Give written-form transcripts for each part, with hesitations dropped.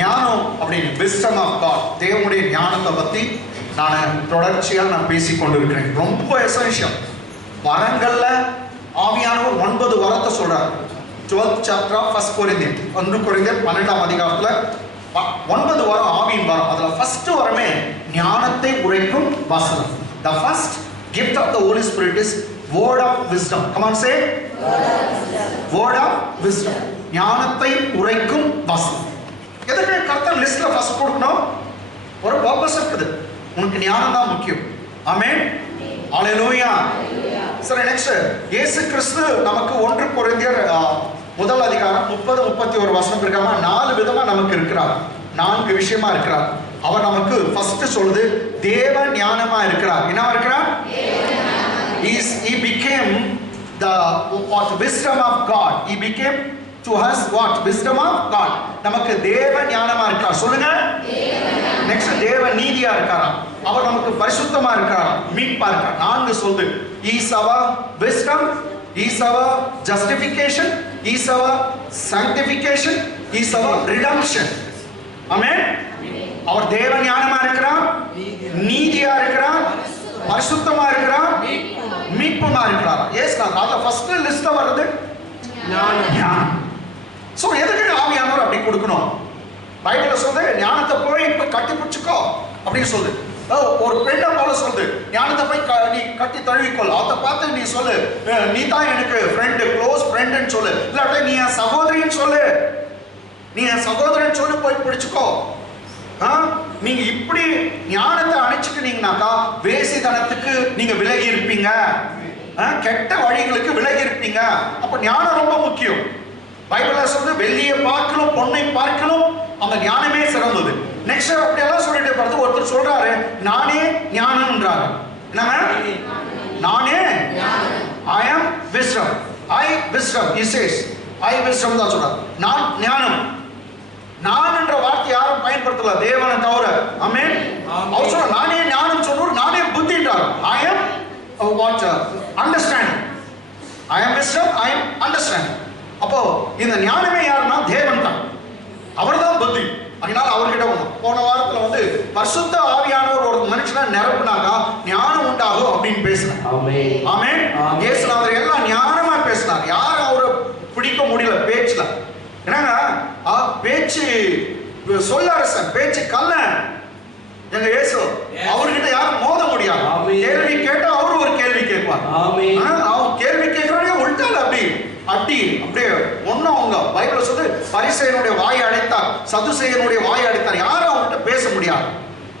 ஞானம் அப்படின்னு wisdom of God, தேவனுடைய ஞானத்தை பற்றி நான் தொடர்ச்சியாக நான் பேசிக்கொண்டிருக்கிறேன். ரொம்ப எசென்ஷியல். வரங்கள்ல ஆவியானவர் 9 வரத்தை சொல்றார். 12th chapter of 1 Corinthians 12ஆம் அதிகாரத்தில் 9 வரம் ஆவியின் வரம். அதில் ஃபர்ஸ்ட் வரமே ஞானத்தை உரைக்கும் வசனம். The first gift of the Holy Spirit is word of wisdom. Come on, say word of wisdom. ஞானத்தை உரைக்கும் வசனம். எதுக்கு கர்த்தர் லிஸ்ட்ல ஃபர்ஸ்ட் கொடுக்கணும்? ஒரு பர்பஸ் இருக்குது. உனக்கு ஞானம் தான் முக்கியம். ஆமென். ஹalleluya. சரி, நெக்ஸ்ட் இயேசு கிறிஸ்து நமக்கு 1 கொரிந்தியர் 1 அதிகாரம் 30-31 வசனம் இருக்காம 4 விதமா நமக்கு இருக்கிறார். 4 விஷயமா இருக்கிறார். அவர் நமக்கு ஃபர்ஸ்ட் சொல்லுது தேவ ஞானமா இருக்கிறார். என்னவா இருக்கிறார்? He became the wisdom of God. He became to us what? Wisdom of God. நமக்கு தேவ ஞானமா இருக்கார். சொல்லுங்க. நெக்ஸ்ட் தேவ நீதியா இருக்காராம். அவர் நமக்கு பரிசுத்தமா இருக்காராம், மீட்பா இருக்கார். 4 சொல்லுது. He is our wisdom, he is our justification, he is our sanctification, he is our redemption. ஆமென். அவர் தேவ ஞானமா இருக்கிறார், நீதியா இருக்கிறார், பரிசுத்தமா இருக்கிறார், மீட்புமா இருக்கிறார். எஸ், நான் ஃபர்ஸ்ட் லிஸ்ட்ல வருது ஞானம். சோ எதுக்கு ஆவியானவர் அப்படி கொடுக்கணும்? பைபிள்ல சொல்லுது ஞானத்தை போய் இப்ப கட்டி பிடிச்சுக்கோ அப்படின்னு சொல்லுது. ஒரு பெண்ணை போல சொல்லுது ஞானத்தை போய் நீ கட்டி தழுவிக்கொள். அதை பார்த்து நீ சொல்லு நீ தான் எனக்கு ஃப்ரெண்டு, க்ளோஸ் ஃப்ரெண்டுன்னு சொல்லு. இல்லாட்ட நீ என் சகோதரின்னு சொல்லு, நீ என் சகோதரன் சொல்லு, போய் பிடிச்சுக்கோ. நீங்க இப்படி ஞானத்தை அணைச்சுக்கிட்டீங்கன்னாக்கா வேசித்தனத்துக்கு நீங்க விலகி இருப்பீங்க, கெட்ட வழிகளுக்கு விலகி இருப்பீங்க. அப்ப ஞானம் ரொம்ப முக்கியம். பைபிள்ல சொல்றது வெள்ளியை பார்க்கணும், பொன்னை பார்க்கணும், அந்த ஞானமே சிறந்தது. நெக்ஸ்ட் அப்படியெல்லாம் சொல்லிட்டு பார்த்து ஒருத்தர் சொல்றாரு நானே ஞானம்ன்றாரு. என்னங்க? நானே I am wisdom. I wisdom. He says I wisdom தான் சொல்றாரு. நான் ஞானம். நான் என்ற வார்த்தை யாரும் பயன்படுத்தல தேவனை தவிர. ஆமென். அவர் சொல்ற நானே ஞானம் சொல்றாரு, நானே புத்தின்றார். I am what understanding. I am wisdom, I am understanding. அப்போ இந்த ஞானமே யாருன்னா தேவன் தான். அவர்தான் புத்தி. அதனால அவர்கிட்ட போன வாரத்துல வந்து பரிசுத்த ஆவியானவர் ஒரு மனுஷனை நிரப்புனாக்கா ஞானம் உண்டாகும் அப்படின்னு பேசினார். ஆமென். இயேசுநாதர் எல்லாம் ஞானமா பேசினார். யாரும் அவரை பிடிக்க முடியல பேச்சுல. என்னங்க பேச்சு சொல்லரசன், பேச்சு கல்லன் எங்க இயேசு. அவர்கிட்ட யாரும் மோத முடியாது. கேள்வி கேட்டா அவரு ஒரு கேள்வி கேட்பார். அவன் கேள்வி கேட்கறதே உள்டால அப்படி அப்படியே ஒன்னும் அவங்க பைபிள் சொல்லுது பரிசேயனுடைய வாயை அடைத்தார், சதுசேயனுடைய வாயை அடைத்தார். யாரும் அவர்கிட்ட பேச முடியாது.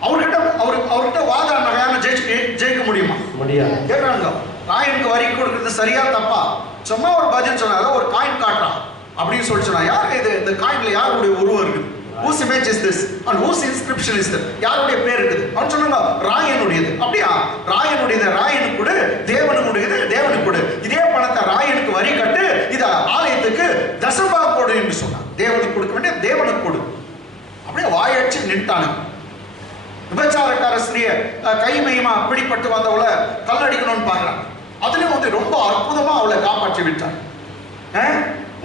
அவர்கிட்ட வாதாடின ஜெயிக்க முடியுமா? முடியாது. கேட்கறாங்க காயினுக்கு வரி கொடுக்கறது சரியா தப்பா? சும்மா ஒரு பதில் சொன்னாங்க, ஒரு காயின் காட்டுறான் அப்படின்னு சொல்லி சொன்னா யாரு இது? இந்த காயின்ல யாருடைய உருவம் இருக்குது? Whose image is this and whose inscription is that? யாருடைய பேர் இருக்குது? அவன் சொன்னாங்க ராயனுடையது. அப்படியா? ராயனுடையது ராயனுக்கு கொடு, தேவனுடையது தேவனுக்கு கொடு. இதே பணத்தை ராயனுக்கு வரி கட்டு, இத ஆலயத்துக்கு தசமபாக கொடு என்று சொன்னான். தேவனுக்கு கொடுக்க வேண்டிய தேவனுக்கு கொடு. அப்படியே வாயடிச்சு நின்ட்டானுங்க. விபச்சாரக்கார ஸ்திரிய கைமையமா பிடிப்பட்டு வந்தவள கல்லடிக்கணும்னு பாக்குறாங்க. அதுலயும் வந்து ரொம்ப அற்புதமா அவளை காப்பாற்றி விட்டார்.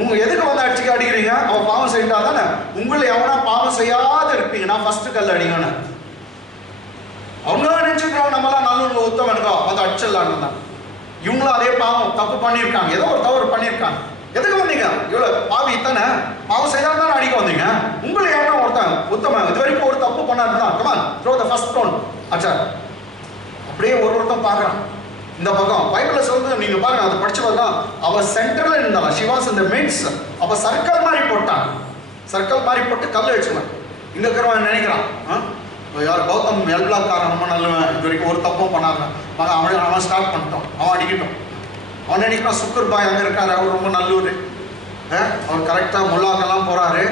உங்க எதுக்கு வந்து அடிக்கிறீங்க? அவ பாவம் செய்யட்டா தானே. உங்களை எவனா பாவம் செய்யாத இருப்பீங்கன்னா ஃபர்ஸ்ட் கல் அடிங்கன்னு. அவங்க நினைச்சுக்கிறோம் நம்மளாம் நல்ல உத்தமனுக்கோ வந்து அடிச்சிடலான்னு தான். இவங்களும் அதே பாவம் தப்பு பண்ணியிருக்காங்க, ஏதோ ஒரு தவறு பண்ணியிருக்காங்க. எதுக்கு வந்தீங்க? இவ்வளவு பாவி தானே, பாவம் செய்தால் தானே அடிக்க வந்தீங்க. உங்களை எவனா ஒருத்தன் உத்தமன் இது வரைக்கும் ஒரு தப்பு பண்ணாருதான் come on throw the first stone. அச்சா அப்படியே ஒருத்தன் பாக்குறான். இந்த பக்கம் பைபிள்ல சொல்றது நீங்க பாருங்க, அதை படிச்சவங்க அவ சென்டர்ல இருந்தால she was in the midst. அப்ப சர்க்கிள் மாதிரி போட்டான், சர்க்கிள் மாதிரி போட்டு கல் வச்சுக்கலாம். இங்க இருக்கிறவன் நினைக்கிறான் யார் கௌதம் எல்பிளாக்காரன் ரொம்ப நல்லவன், இது வரைக்கும் ஒரு தப்பும் பண்ணாங்க, அவன் ஸ்டார்ட் பண்ணிட்டோம், அவன் அடிக்கட்டும். அவன் நினைக்கிறான் சுக்கர் பாய் அங்க இருக்காரு, அவர் ரொம்ப நல்லூர், அவர் கரெக்டா முல்லாக்கெல்லாம் போறாரு,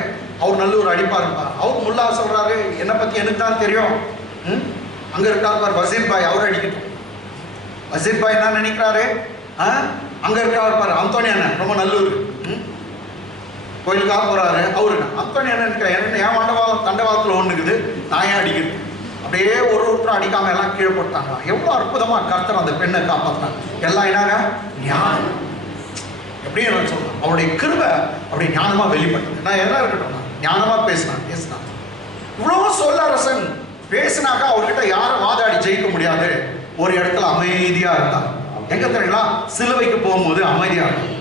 அவர் நல்லூர் அடிப்பாரு. அவர் முல்லா சொல்றாரு என்னை பத்தி எனக்கு தான் தெரியும், அங்க இருக்காரு வசீர் பாய், அவர் அடிக்கட்டும். வசீர் பாய் என்ன நினைக்கிறாரு, அங்க இருக்காரு பாரு அந்தோனி அண்ணன் ரொம்ப நல்லூர், கோயிலுக்காக போறாரு அவரு. அந்தோனி அண்ணன் நினைக்கிறேன் என் மண்டபாலம் தண்டவாளத்துல ஒண்ணு இருக்குது, நான் ஏன் அடிக்கிறது? அப்படியே ஒருத்தரும் அடிக்காம எல்லாம் கீழே போட்டாங்க. எவ்வளவு அற்புதமா கர்த்தர் அந்த பெண்ணை காப்பாற்றினாங்க. எல்லாம் என்னாங்க ஞானம். எப்படி நான் சொல்றேன், அவருடைய கிருபை அப்படி ஞானமா வெளிப்பட்டது. நான் எல்லாம் இருக்கட்டும், ஞானமா பேசினான். இவ்வளவு சொல்ல அரசன் பேசினாக்கா அவர்கிட்ட யாரும் வாதாடி ஜெயிக்க முடியாது. ஒரு இடத்துல அமைதியா இருந்தான். எங்க தெரியுங்களா? சிலுவைக்கு போகும்போது அமைதியா இருந்தான்.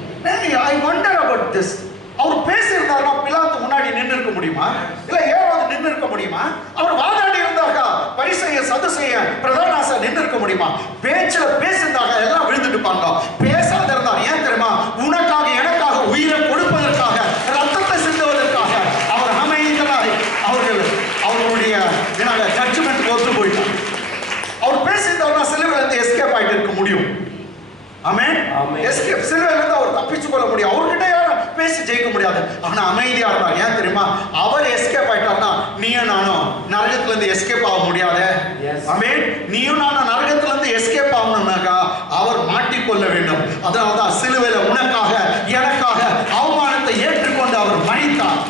I wonder about this. அவர் பேசியிருந்தாருன்னா பிலாத்து முன்னாடி நின்று இருக்க முடியுமா? இல்ல ஏதாவது நின்று இருக்க முடியுமா? அவர் வாதாடி இருந்தாக்கா பரிசேய சதுசேய பிரதான ஆசாரியர் நின்று இருக்க முடியுமா? பேச்சுல பேசியிருந்தாங்க எல்லாம் விழுந்துட்டு இருப்பாங்க. பேசாத இருந்தார். ஏன் தெரியுமா? உனக்காக எனக்காக உயிரை கொடுப்பதற்காக, ரத்தத்தை சிந்துவதற்காக அவர் அமைதியாய் அவர்களுடைய ஜட்ஜ்மெண்ட் ஒத்து போயிட்டார். அவர் பேசியிருந்தாருன்னா சிலுவையில இருந்து எஸ்கேப் ஆயிட்டு இருக்க முடியும். ஆமென். எஸ்கேப், சிலுவையில இருந்து அவர் தப்பிச்சு கொள்ள முடியும். அவர்கிட்ட யாரும் பேசி ஜெயிக்க முடியாது. ஆனா அமைதியா இருந்தார். ஏன் தெரியுமா? அவர் எஸ்கேப் ஆயிட்டார்னா நீயும் நானும் நரகத்துல இருந்து எஸ்கேப் ஆக முடியாது. ஆமென். நீயும் நானும் நரகத்துல இருந்து எஸ்கேப் ஆகணும்னாக்கா அவர் மாட்டிக்கொள்ள வேண்டும். அதனால்தான் சிலுவையில உனக்காக எனக்காக அவமானத்தை ஏற்றுக்கொண்டு அவர் மரித்தார்.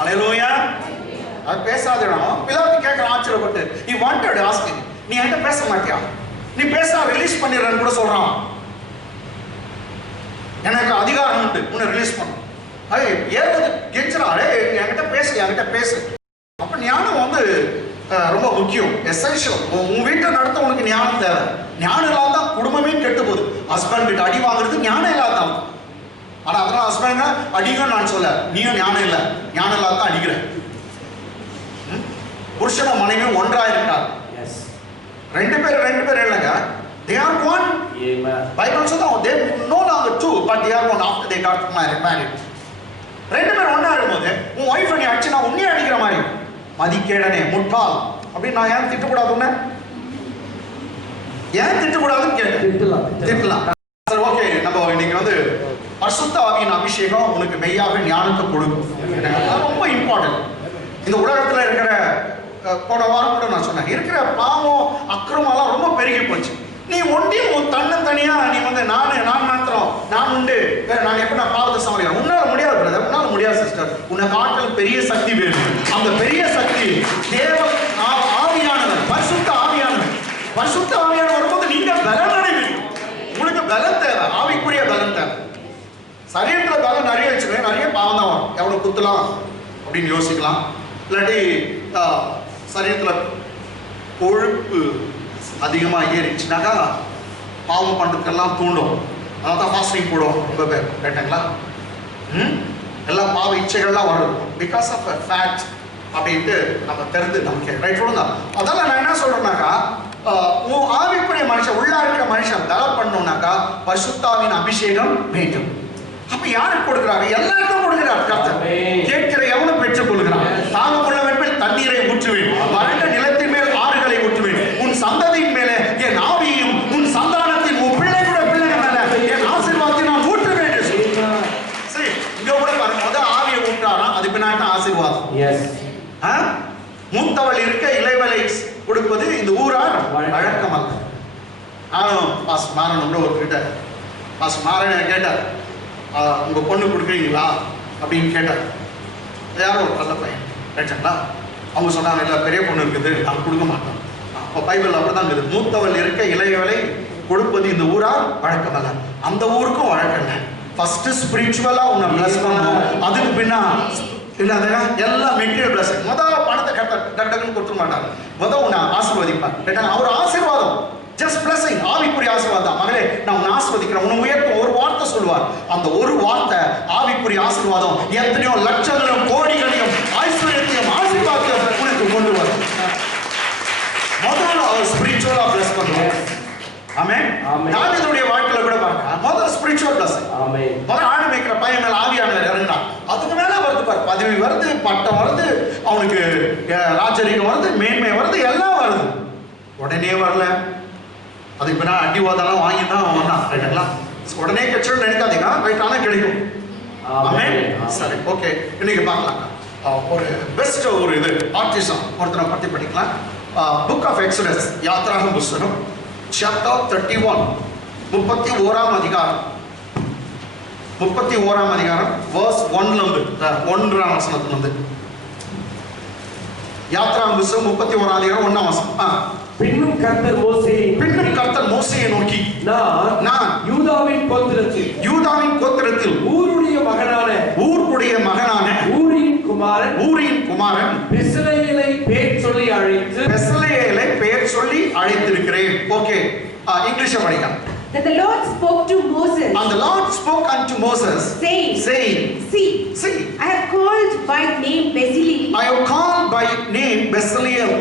அல்லேலூயா. அது பேசாதேனா? பிலாத்து கேட்கறான் ஆச்சரியப்பட்டு. he wanted to ask him, நீ என்கிட்ட பேச மாட்டியா? நீ பேசா ரிலீஸ் பண்ணிடுறேன்னு கூட சொல்றான். எனக்கு அதிகாரம் உண்டு உன்னை ரிலீஸ் பண்ண. ஏதாவது கெஞ்சுறான். என்கிட்ட பேசு. அப்ப ஞானம் ரொம்ப முக்கியம், எசென்ஷியல். உன் வீட்டை நடத்த உனக்கு ஞானம் தேவை. ஞானம் இல்லாத குடும்பமே கெட்டு போகுது. ஹஸ்பண்ட் கிட்ட அடி வாங்குறது ஞானம் இல்லாதான். ஆனா அதனால ஹஸ்பண்ட் அடிங்கன்னு நான் சொல்ல, நீயும் ஞானம் இல்லை, ஞானம் இல்லாதான் அடிக்கிற. புருஷனும் மனைவியும் ஒன்றா இருக்காங்க. ரெண்டு பேர் இல்லைங்க. They are one. Amen. Bible says they no longer two, but they are one after they got married. ரெண்டு பேர் ஒண்ணா இருக்கும்போது உன் வைஃப் நீ அடிச்சுனா உன்னையே அடிக்கிற மாதிரி மதிக்கேடனே முட்டாள் அப்படி நான் ஏன் திட்டக்கூடாது? உன்னை ஏன் திட்டக்கூடாதுன்னு கேட்டேன். திட்டலாம். சரி, ஓகே. நம்ம இன்னைக்கு பரிசுத்த ஆவியின் அபிஷேகம் உனக்கு மெய்யாக ஞானத்தை கொடுக்கும். ரொம்ப இம்பார்ட்டன்ட். இந்த உலகத்துல இருக்கிற போன வாரம் கூட நான் சொன்னேன், இருக்கிற பாவம் அக்கிரமெல்லாம் ரொம்ப பெருகி போச்சு. நீ ஒன்றையும் தனியா நீ நான் மாத்திரம் நான் உண்டு, நான் எப்படி நான் பாவத்தை சமாளிக்கிறேன்? உன்னால முடியாது பிரதர், உன்னால முடியாது சிஸ்டர். உனக்கு ஆற்றல் பெரிய சக்தி வேணும். அந்த பெரிய சக்தி தேவ ஆவியானவர், பரிசுத்த ஆவியானவர் வரும்போது நீங்க பலம் அடைவீங்க. உங்களுக்கு பலம் தேவை, ஆவிக்குரிய பலம் தேவை. சரீரத்துல பலம் நிறைய வச்சுக்கணும், நிறைய பாவம் தான் வரும். எவ்வளவு குத்தலாம் அப்படின்னு யோசிக்கலாம். இல்லாட்டி சரீரத்தில் கொழுப்பு அதிகமாக ஏறிச்சுனாக்கா பாவம் பண்ணுறதுக்கெல்லாம் தூண்டும். அதனால தான் ஃபாஸ்டிங் போடுவோம் ரொம்ப பேர். கேட்டாங்களா? எல்லா பாவ இச்சைகள்லாம் வரும் பிகாஸ் ஆஃப் ஃபேட் அப்படின்ட்டு நம்ம தெரிந்து நமக்கு ரைட் சொல்லுங்க. அதெல்லாம் நான் என்ன சொல்றேன்னாக்கா, ஆவிக்குரிய மனுஷன், உள்ளா இருக்கிற மனுஷன் டெவலப் பண்ணணும்னாக்கா பரிசுத்தாவின் அபிஷேகம் வேண்டும். அப்ப யாருக்கு கொடுக்கிறாரு? எல்லாருக்கும் கொடுக்கிறார் கர்த்தர். கேட்கிற எவனும் பெற்றுக் கொள்கிறான். தாகமுள்ள வெண்பில் தண்ணீரை ஊற்றுவேன், வறண்ட நிலத்தின் மேல் ஆறுகளை ஊற்றுவேன். உன் சந்ததியின் மேலே என் ஆவியையும், உன் சந்தானத்தின் உன் பிள்ளைகளுடைய பிள்ளைகள் மேல என் ஆசீர்வாதத்தை நான் ஊற்றுவேன் என்று சொல்றார். சரி, இங்க கூட பாருங்க, முதல் ஆவியை ஊற்றாரா, அது பின்னாடி ஆசீர்வாதம். மூத்தவள் இருக்க இளைவலை கொடுப்பது இந்த ஊரார் வழக்கம் அல்ல. நானும் பாஸ் மாறன் ஒருத்தர்கிட்ட பாஸ் மாறன் கேட்டார், உங்க பொண்ணு கொடுக்குறீங்களா அப்படின்னு கேட்டார். யாரும் ஒரு நல்ல பையன் கேட்டாங்களா? அவங்க சொன்னாங்க, இல்லை பெரிய பொண்ணு இருக்குது, நான் கொடுக்க மாட்டோம். அப்போ பைபிள் அப்படிதான் இருக்குது, மூத்தவள் இருக்க இளையவளை கொடுப்பது இந்த ஊரார் வழக்கம் அல்ல. அந்த ஊருக்கும் வழக்கம் இல்லை. ஃபர்ஸ்ட் ஸ்பிரிச்சுவலா உன்னை பிளஸ் பண்ணணும், அதுக்கு பின்னா எல்லாம் மெட்டீரியல் பிளஸிங். முதல்ல பணத்தை டக்குன்னு கொடுத்துட மாட்டாங்க, முதல் உன்னை ஆசீர்வதிப்பார். கேட்டாங்க, அவர் ஆசீர்வாதம் ஜஸ்ட் பிளஸிங், ஆவிக்குரிய ஆசீர்வாதம். மகளே நான் உன்னை ஆசீர்வதிக்கிறேன், உன்னை உயர்த்தும் ஒரு வார்த்தை சொல்லுவார். அந்த ஒரு வார்த்தை ஆவிக்குரிய ஆசீர்வாதம் எத்தனையோ லட்சங்களையும் கோடிகளையும் ஐஸ்வர்யத்தையும் ஆசீர்வாதத்தையும் உனக்கு கொண்டு வரும். முதல்ல அவர் ஸ்பிரிச்சுவலா பிளஸ் பண்ணுவார். ஆமென். தாவீதுடைய வாழ்க்கையில கூட பாருங்க, முதல்ல ஸ்பிரிச்சுவல் பிளஸிங். ஆமென். முதல்ல ஆடு மேய்க்கிற பையன் மேல ஆவியானவர் இறங்கினார். அதுக்கு மேல வருது பாரு, பதவி வருது, பட்டம் வருது, அவனுக்கு ராஜரீகம் வருது, மேன்மை வருது, எல்லாம் வருது. உடனே வரல, அதுக்கு பின்னா அடி ஓதெல்லாம் வாங்கி தான் வந்தான். ரைட்டுங்களா? உடனே கிடைச்சிடும் நினைக்காதீங்க, ரைட். ஆனால் கிடைக்கும். ஆமென். சரி, ஓகே. இன்னைக்கு பார்க்கலாம் ஒரு பெஸ்ட் ஒரு இது ஆர்டிசம் ஒருத்தரை பற்றி படிக்கலாம். புக் ஆஃப் எக்ஸோடஸ், யாத்திராகம புஸ்தகம், சாப்டர் 31, 31ஆம் அதிகாரம், 31ஆம் அதிகாரம் வேர்ஸ் 1ல 1ஆம் வசனத்துல யாத்திராகம புஸ்தகம் 31ஆம் அதிகாரம் 1ஆம் வசனம். பின்னும் கர்த்தர் மோசேயை நோக்கி, நான் யூதாவின் கோத்திரத்தில் ஊருடைய ஊருடைய மகனான ஊரின் குமாரன் பெசலேயேலை பெயர் சொல்லி அழைத்திருக்கிறேன். ஓகே, இங்கிலீஷ் படிங்க. That the Lord spoke to Moses. And the Lord spoke unto Moses, saying, See, I have called by name Bezalel. I have called by name Bezalel,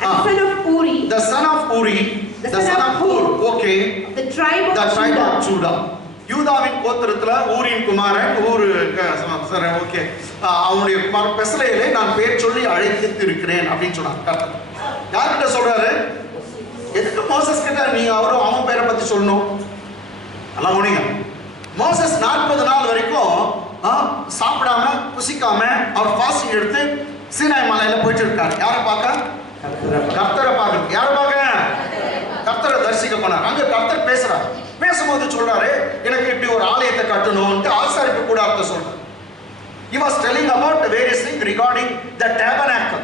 the son of Uri. The son of Uri. The son of Hur. Okay. The tribe of Judah. யூதாவின் கோத்திரத்துல ஊரின் குமாரன் சரி, okay, அவனுடைய குமாரன் பெசலேயேலை நான் பேர் சொல்லி அழைத்து இருக்கிறேன் அப்படின்னு சொன்னார் கர்த்தர். யார்கிட்ட சொல்றாரு? எதுக்கு மோசஸ் கிட்ட நீங்க அவன் பேரை பத்தி சொல்லணும்? நல்லா முடியுங்க. மோசஸ் 40 நாள் வரைக்கும் சாப்பிடாம புசிக்காம அவர் ஃபாஸ்டிங் எடுத்து சீனாய் மலையில போயிட்டு இருக்காரு. யாரை பார்க்க? கர்த்தரை பார்க்க. யாரை பார்க்க? கர்த்தரை தரிசிக்க போனார். அங்க கர்த்தர் பேசுறார். பேசும்போது சொல்றாரு, எனக்கு இப்படி ஒரு ஆலயத்தை கட்டணும்னு ஆசாரிப்பு கூடாரத்தை சொல்றாரு. He was telling about the various things regarding the tabernacle,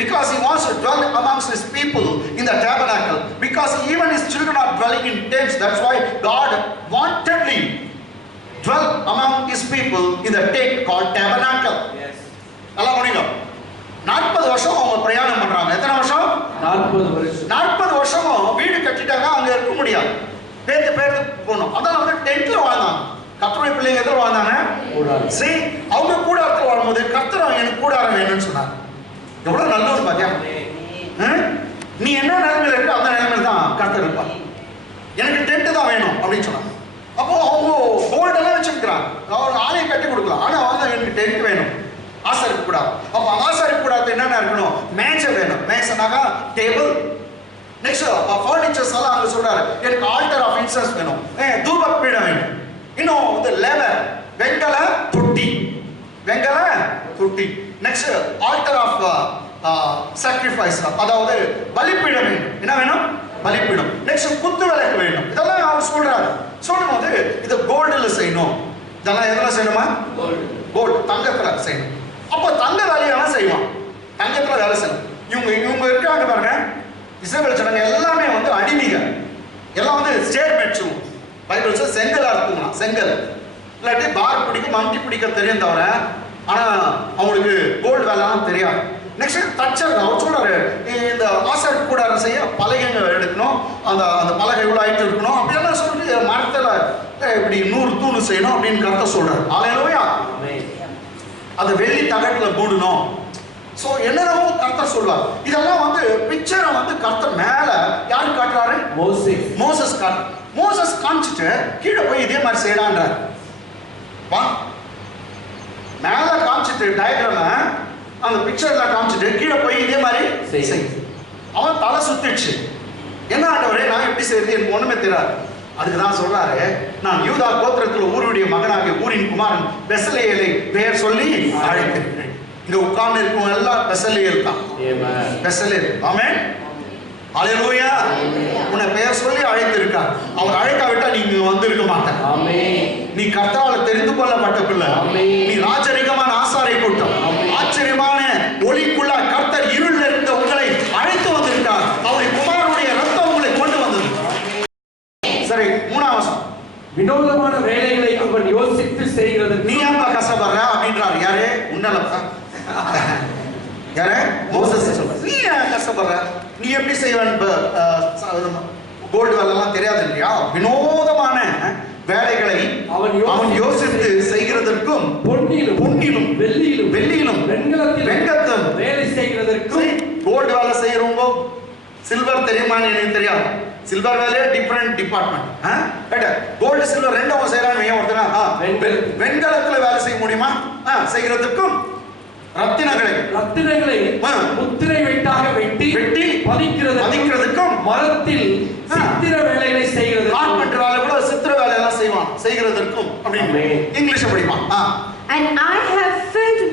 because he wants to dwell amongst his people in the tabernacle, because even his children are dwelling in tents. That's why God wantedly dwell among his people in the tent called tabernacle. Yes. alla moninga 40 வருஷம் அவங்க பிரயாணம் பண்றாங்க. எத்தனை வருஷம்? 40 வருஷம் வீடு கட்டிட்டாங்க. அங்க இருக்க முடியாது, பேர்த்து போகணும். அதான் வந்து டென்ட்ல வாழ்ந்தாங்க. கர்த்தருடைய பிள்ளைங்க எதில் வாழ்ந்தாங்க? சரி, அவங்க கூடாரத்தில் வாழும்போது கர்த்தர் எனக்கு கூடாரம் வேணும்னு சொன்னார். எவ்வளவு நல்லது பாத்தியா? நீ என்ன நிலைமையில இருக்க அந்த நிலைமையில தான் கர்த்தர் இருப்பார். எனக்கு டென்ட் தான் வேணும் அப்படின்னு சொன்னாங்க. அப்போ அவங்க கோல்டெல்லாம் வச்சிருக்கிறாங்க. அவங்க ஆலயம் கட்டி கொடுக்கலாம். ஆனா அவங்க எனக்கு டென்ட் வேணும், ஆசாரிப்பு கூடாது. அப்போ ஆசாரிப்பு கூடாது என்னென்ன இருக்கணும்? மேஜை வேணும். மேஜைனாக்கா டேபிள். நெக்ஸ்ட் ஃபர்னிச்சர்ஸ் எல்லாம் அங்க சொல்றாரு, எனக்கு ஆல்டர் ஆஃப் இன்சென்ஸ் வேணும், தூப பீடம் வேணும். இன்னும் வந்து லேவர் வெங்கல தொட்டி. நெக்ஸ்ட் ஆல்டர் ஆஃப் சாக்ரிஃபைஸ், அதாவது பலிபீடம் வேணும். என்ன வேணும்? பலிபீடம். நெக்ஸ்ட் குத்து விளக்கு வேணும். இதெல்லாம் அவர் சொல்றாரு. சொல்லும்போது இது கோல்டுல செய்யணும். இதெல்லாம் எதுல செய்யணுமா? கோல்டு, தங்கத்துல செய்யணும். அப்போ தங்க வேலையெல்லாம் செய்வான். தங்கத்துல வேலை செய்யணும். இவங்க இருக்காங்க பாருங்க, இஸ்ரவேல் ஜனங்க எல்லாமே வந்து அடிமைங்க. எல்லாம் வந்து ஸ்டேட்மெண்ட் பைபிள் சொல்ல செங்கலா இருக்குங்களா, செங்கல் இல்லாட்டி பார் பிடிக்க மம்டி பிடிக்க தெரியும் தவிர, ஆனா அவங்களுக்கு கோல்டு வேலைலாம் தெரியாது. நெக்ஸ்ட் தச்சர் அவர் சொல்றாரு, இந்த ஆசாரிப்பு கூடாரம் செய்ய பலகைங்க எடுக்கணும், அந்த பலகை இவ்வளோ ஆயிட்டு இருக்கணும் அப்படியெல்லாம் சொல்லிட்டு மரத்துல இப்படி 100 தூணு செய்யணும் அப்படின்னு கர்த்தர் சொல்றாரு. அல்லேலூயா. அதை வெள்ளி தகட்டுல மூடணும். சோ என்னென்னவோ கர்த்தர் சொல்வார். இதெல்லாம் வந்து பிக்சரை வந்து கர்த்தர் மேல யாரு காட்டுறாரு? மோசஸ் காமிச்சிட்டு கீழே போய் இதே மாதிரி செய்யலான்றார். மேல காமிச்சிட்டு டயக்ராம அந்த பிக்சர்ல காமிச்சிட்டு கீழே போய் இதே மாதிரி செய். அவன் தலை சுத்திடுச்சு. என்ன ஆண்டவரே, நான் எப்படி செய்யறது? எனக்கு ஒண்ணுமே தெரியாது. அதுக்கு தான் சொல்றாரு, நான் யூதா கோத்திரத்தில் ஊருடைய மகனாகிய ஊரின் குமாரன் பெசலேயேலை பெயர் சொல்லி அழைத்திருக்கிறேன். இங்க உட்கார்ந்து இருக்கவங்க எல்லாம் பெசலேயேல் தான். பெசலேயேல். ஆமென். அல்லேலூயா. உன்னை பெயர் சொல்லி அழைத்திருக்கார். அவர் அழைக்காவிட்டா நீங்க வந்து இருக்க மாட்டேன். நீ கர்த்தரால் தெரிந்து கொள்ளப்பட்ட பிள்ளை. நீ ராஜரிகமான ஆசாரை கூட்டம். ஆச்சரியமான ஒளிக்குள்ள கர்த்தர் இருள் இருந்த உங்களை அழைத்து வந்திருக்கார். அவருடைய குமாரனுடைய ரத்தம் உங்களை கொண்டு வந்தது. சரி, 3ஆம் வசனம். வினோதமான வேலைகளை அவன் யோசித்து செய்கிறது. நீ ஏன் கஷ்டப்படுற அப்படின்றாரு. யாரு? உன்னால யாரு? மோசஸ் சொல்ற. நீ ஏன் கஷ்டப்படுற? நீ எப்படி செய்வன்? கோல்டு வேலைலாம் தெரியாது இல்லையா? வினோதமான வேலைகளை அவன் யோசித்து செய்கிறதற்கும் பொன்னிலும் வெள்ளியிலும் வெண்கலத்திலும் வேலை செய்கிறதற்கும். கோல்டு வேலை செய்யறவங்க சில்வர் தெரியுமான்னு எனக்கு தெரியாது. சில்வர் வேலையே டிஃபரெண்ட் டிபார்ட்மெண்ட். கோல்டு சில்வர் ரெண்டும் செய்யறாங்க. ஒருத்தனா வெண்கலத்துல வேலை செய்ய முடியுமா? செய்கிறதுக்கும் ரத்தினங்களை முத்திரை வெட்டாக வெட்டி பதிக்கிறதுக்கும் மரத்தில் சித்திர வேலைகளை செய்கிறது. கார்பெண்டர் வேலை கூட சித்திர வேலை எல்லாம் செய்கிறதற்கும் அப்படின்னு இங்கிலீஷ் படிப்பான். And I have filled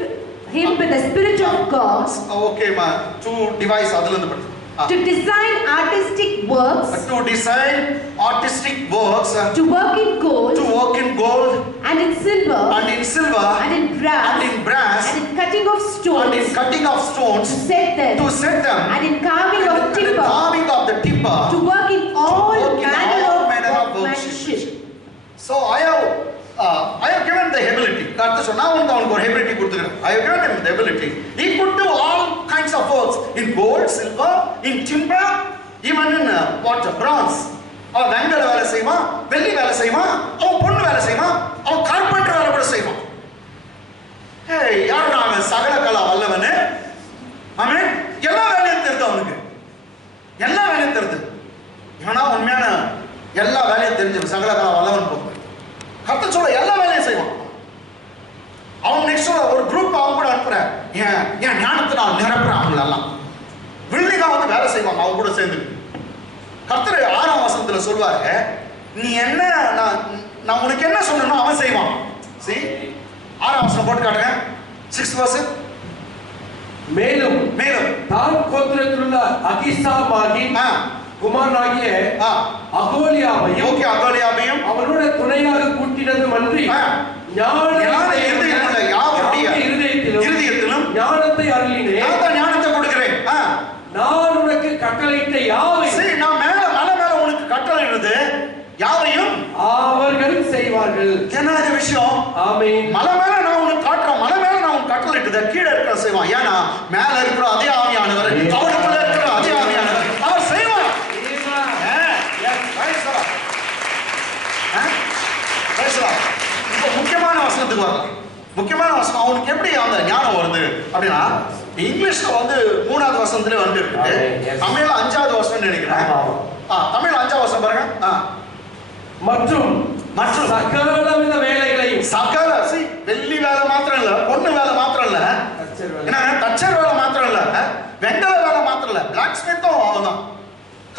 him with the spirit of God. Okay ma, to devise adula irundhu padu. To design artistic works. To design artistic works. To work in gold. To work in gold. And in silver. And in silver. And in brass. And in brass. And in cutting of stones. And in cutting of stones. To set them. To set them. And in carving of timber. Carving of the timber. To work in all manner of workmanship. So I have I have given the ability. கர்த்தர் சொன்னா அவனுக்கு ஒரு ability கொடுத்துக்கிறேன். I have given him the ability. He could do all kinds of works in gold, silver, in timber, even in what bronze. அவன் வெங்கல வேலை செய்வான், வெள்ளி வேலை செய்வான், அவன் பொண்ணு வேலை செய்வான், அவன் கார்பெண்டர் வேலை கூட செய்வான். ஏய், யார் அவன் சகல கலா வல்லவனு? ஆமென். எல்லா வேலையும் தெரிஞ்சு அவனுக்கு. எல்லா வேலையும் தெரிஞ்சு. இவனா உண்மையான எல்லா வேலையும் தெரிஞ்சவன் சகல கலா வல்லவன் போக்கு. கர்த்தர் சொல்ல எல்லா வேலையும் செய்வான். அவன் நெக்ஸ்ட் ஒரு குரூப் அவன் கூட அனுப்புறேன். ஏன் ஞானத்தை நான் நிரப்புறேன் அவங்களெல்லாம். வில்லிகா வந்து வேலை செய்வாங்க அவங்க கூட சேர்ந்து. கர்த்தர் 6ஆம் வசனத்துல சொல்வாரு, நீ என்ன நான் உனக்கு என்ன சொன்னனோ அவன் செய்வான். See? 6ஆம் வசனம் போட்டு காட்டுறேன். 6th verse. மேலும் தான் கோத்திரத்திலுள்ள அகிசாமாகின் குமாரனாகிய அகோலியாவையும் அவனோட துணையாக கூட்டினதும் அன்றி இருதயத்திலும் ஞானத்தை அருளினேன். ஞானத்தை கொடுக்கிறேன். நான் உனக்கு கட்டளையிட்ட யாவையும் நான் மலை மேல உனக்கு கட்டளையிடுது யாவையும் அவர்கள் செய்வார்கள். என்ன விஷயம்? ஆமென். மலை மேல நான் உனக்கு காட்டுறேன், மலை மேல நான் உனக்கு கட்டளையிட்டத கீழே இருக்கிற செய்வான். ஏன்னா மேல இருக்கிற அதே ஆவியானவர், அவனுக்குள்ள இருக்கிற அதே ஆவியானவர் அவர் செய்வார். இப்போ முக்கியமான வசனத்துக்கு வரலாம். முக்கியமான வசனம் அவனுக்கு எப்படி அந்த ஞானம் வருது அப்படின்னா, இங்கிலீஷ்ல வந்து 3வது வசனத்துல வந்து இருக்கு, தமிழ்ல 5வது வசனம் நினைக்கிறேன். தமிழ் 5வது வசனம் பாருங்க. மற்றும் சகலவித வேலைகளையும் வெள்ளி வேலை மாத்திரம் இல்ல, பொண்ணு வேலை மாத்திரம் இல்ல, தச்சர் வேலை மாத்திரம் இல்ல, வெங்கல வேலை மாத்திரம் இல்ல, பிளாக் ஸ்மித்தும் அவன் தான்,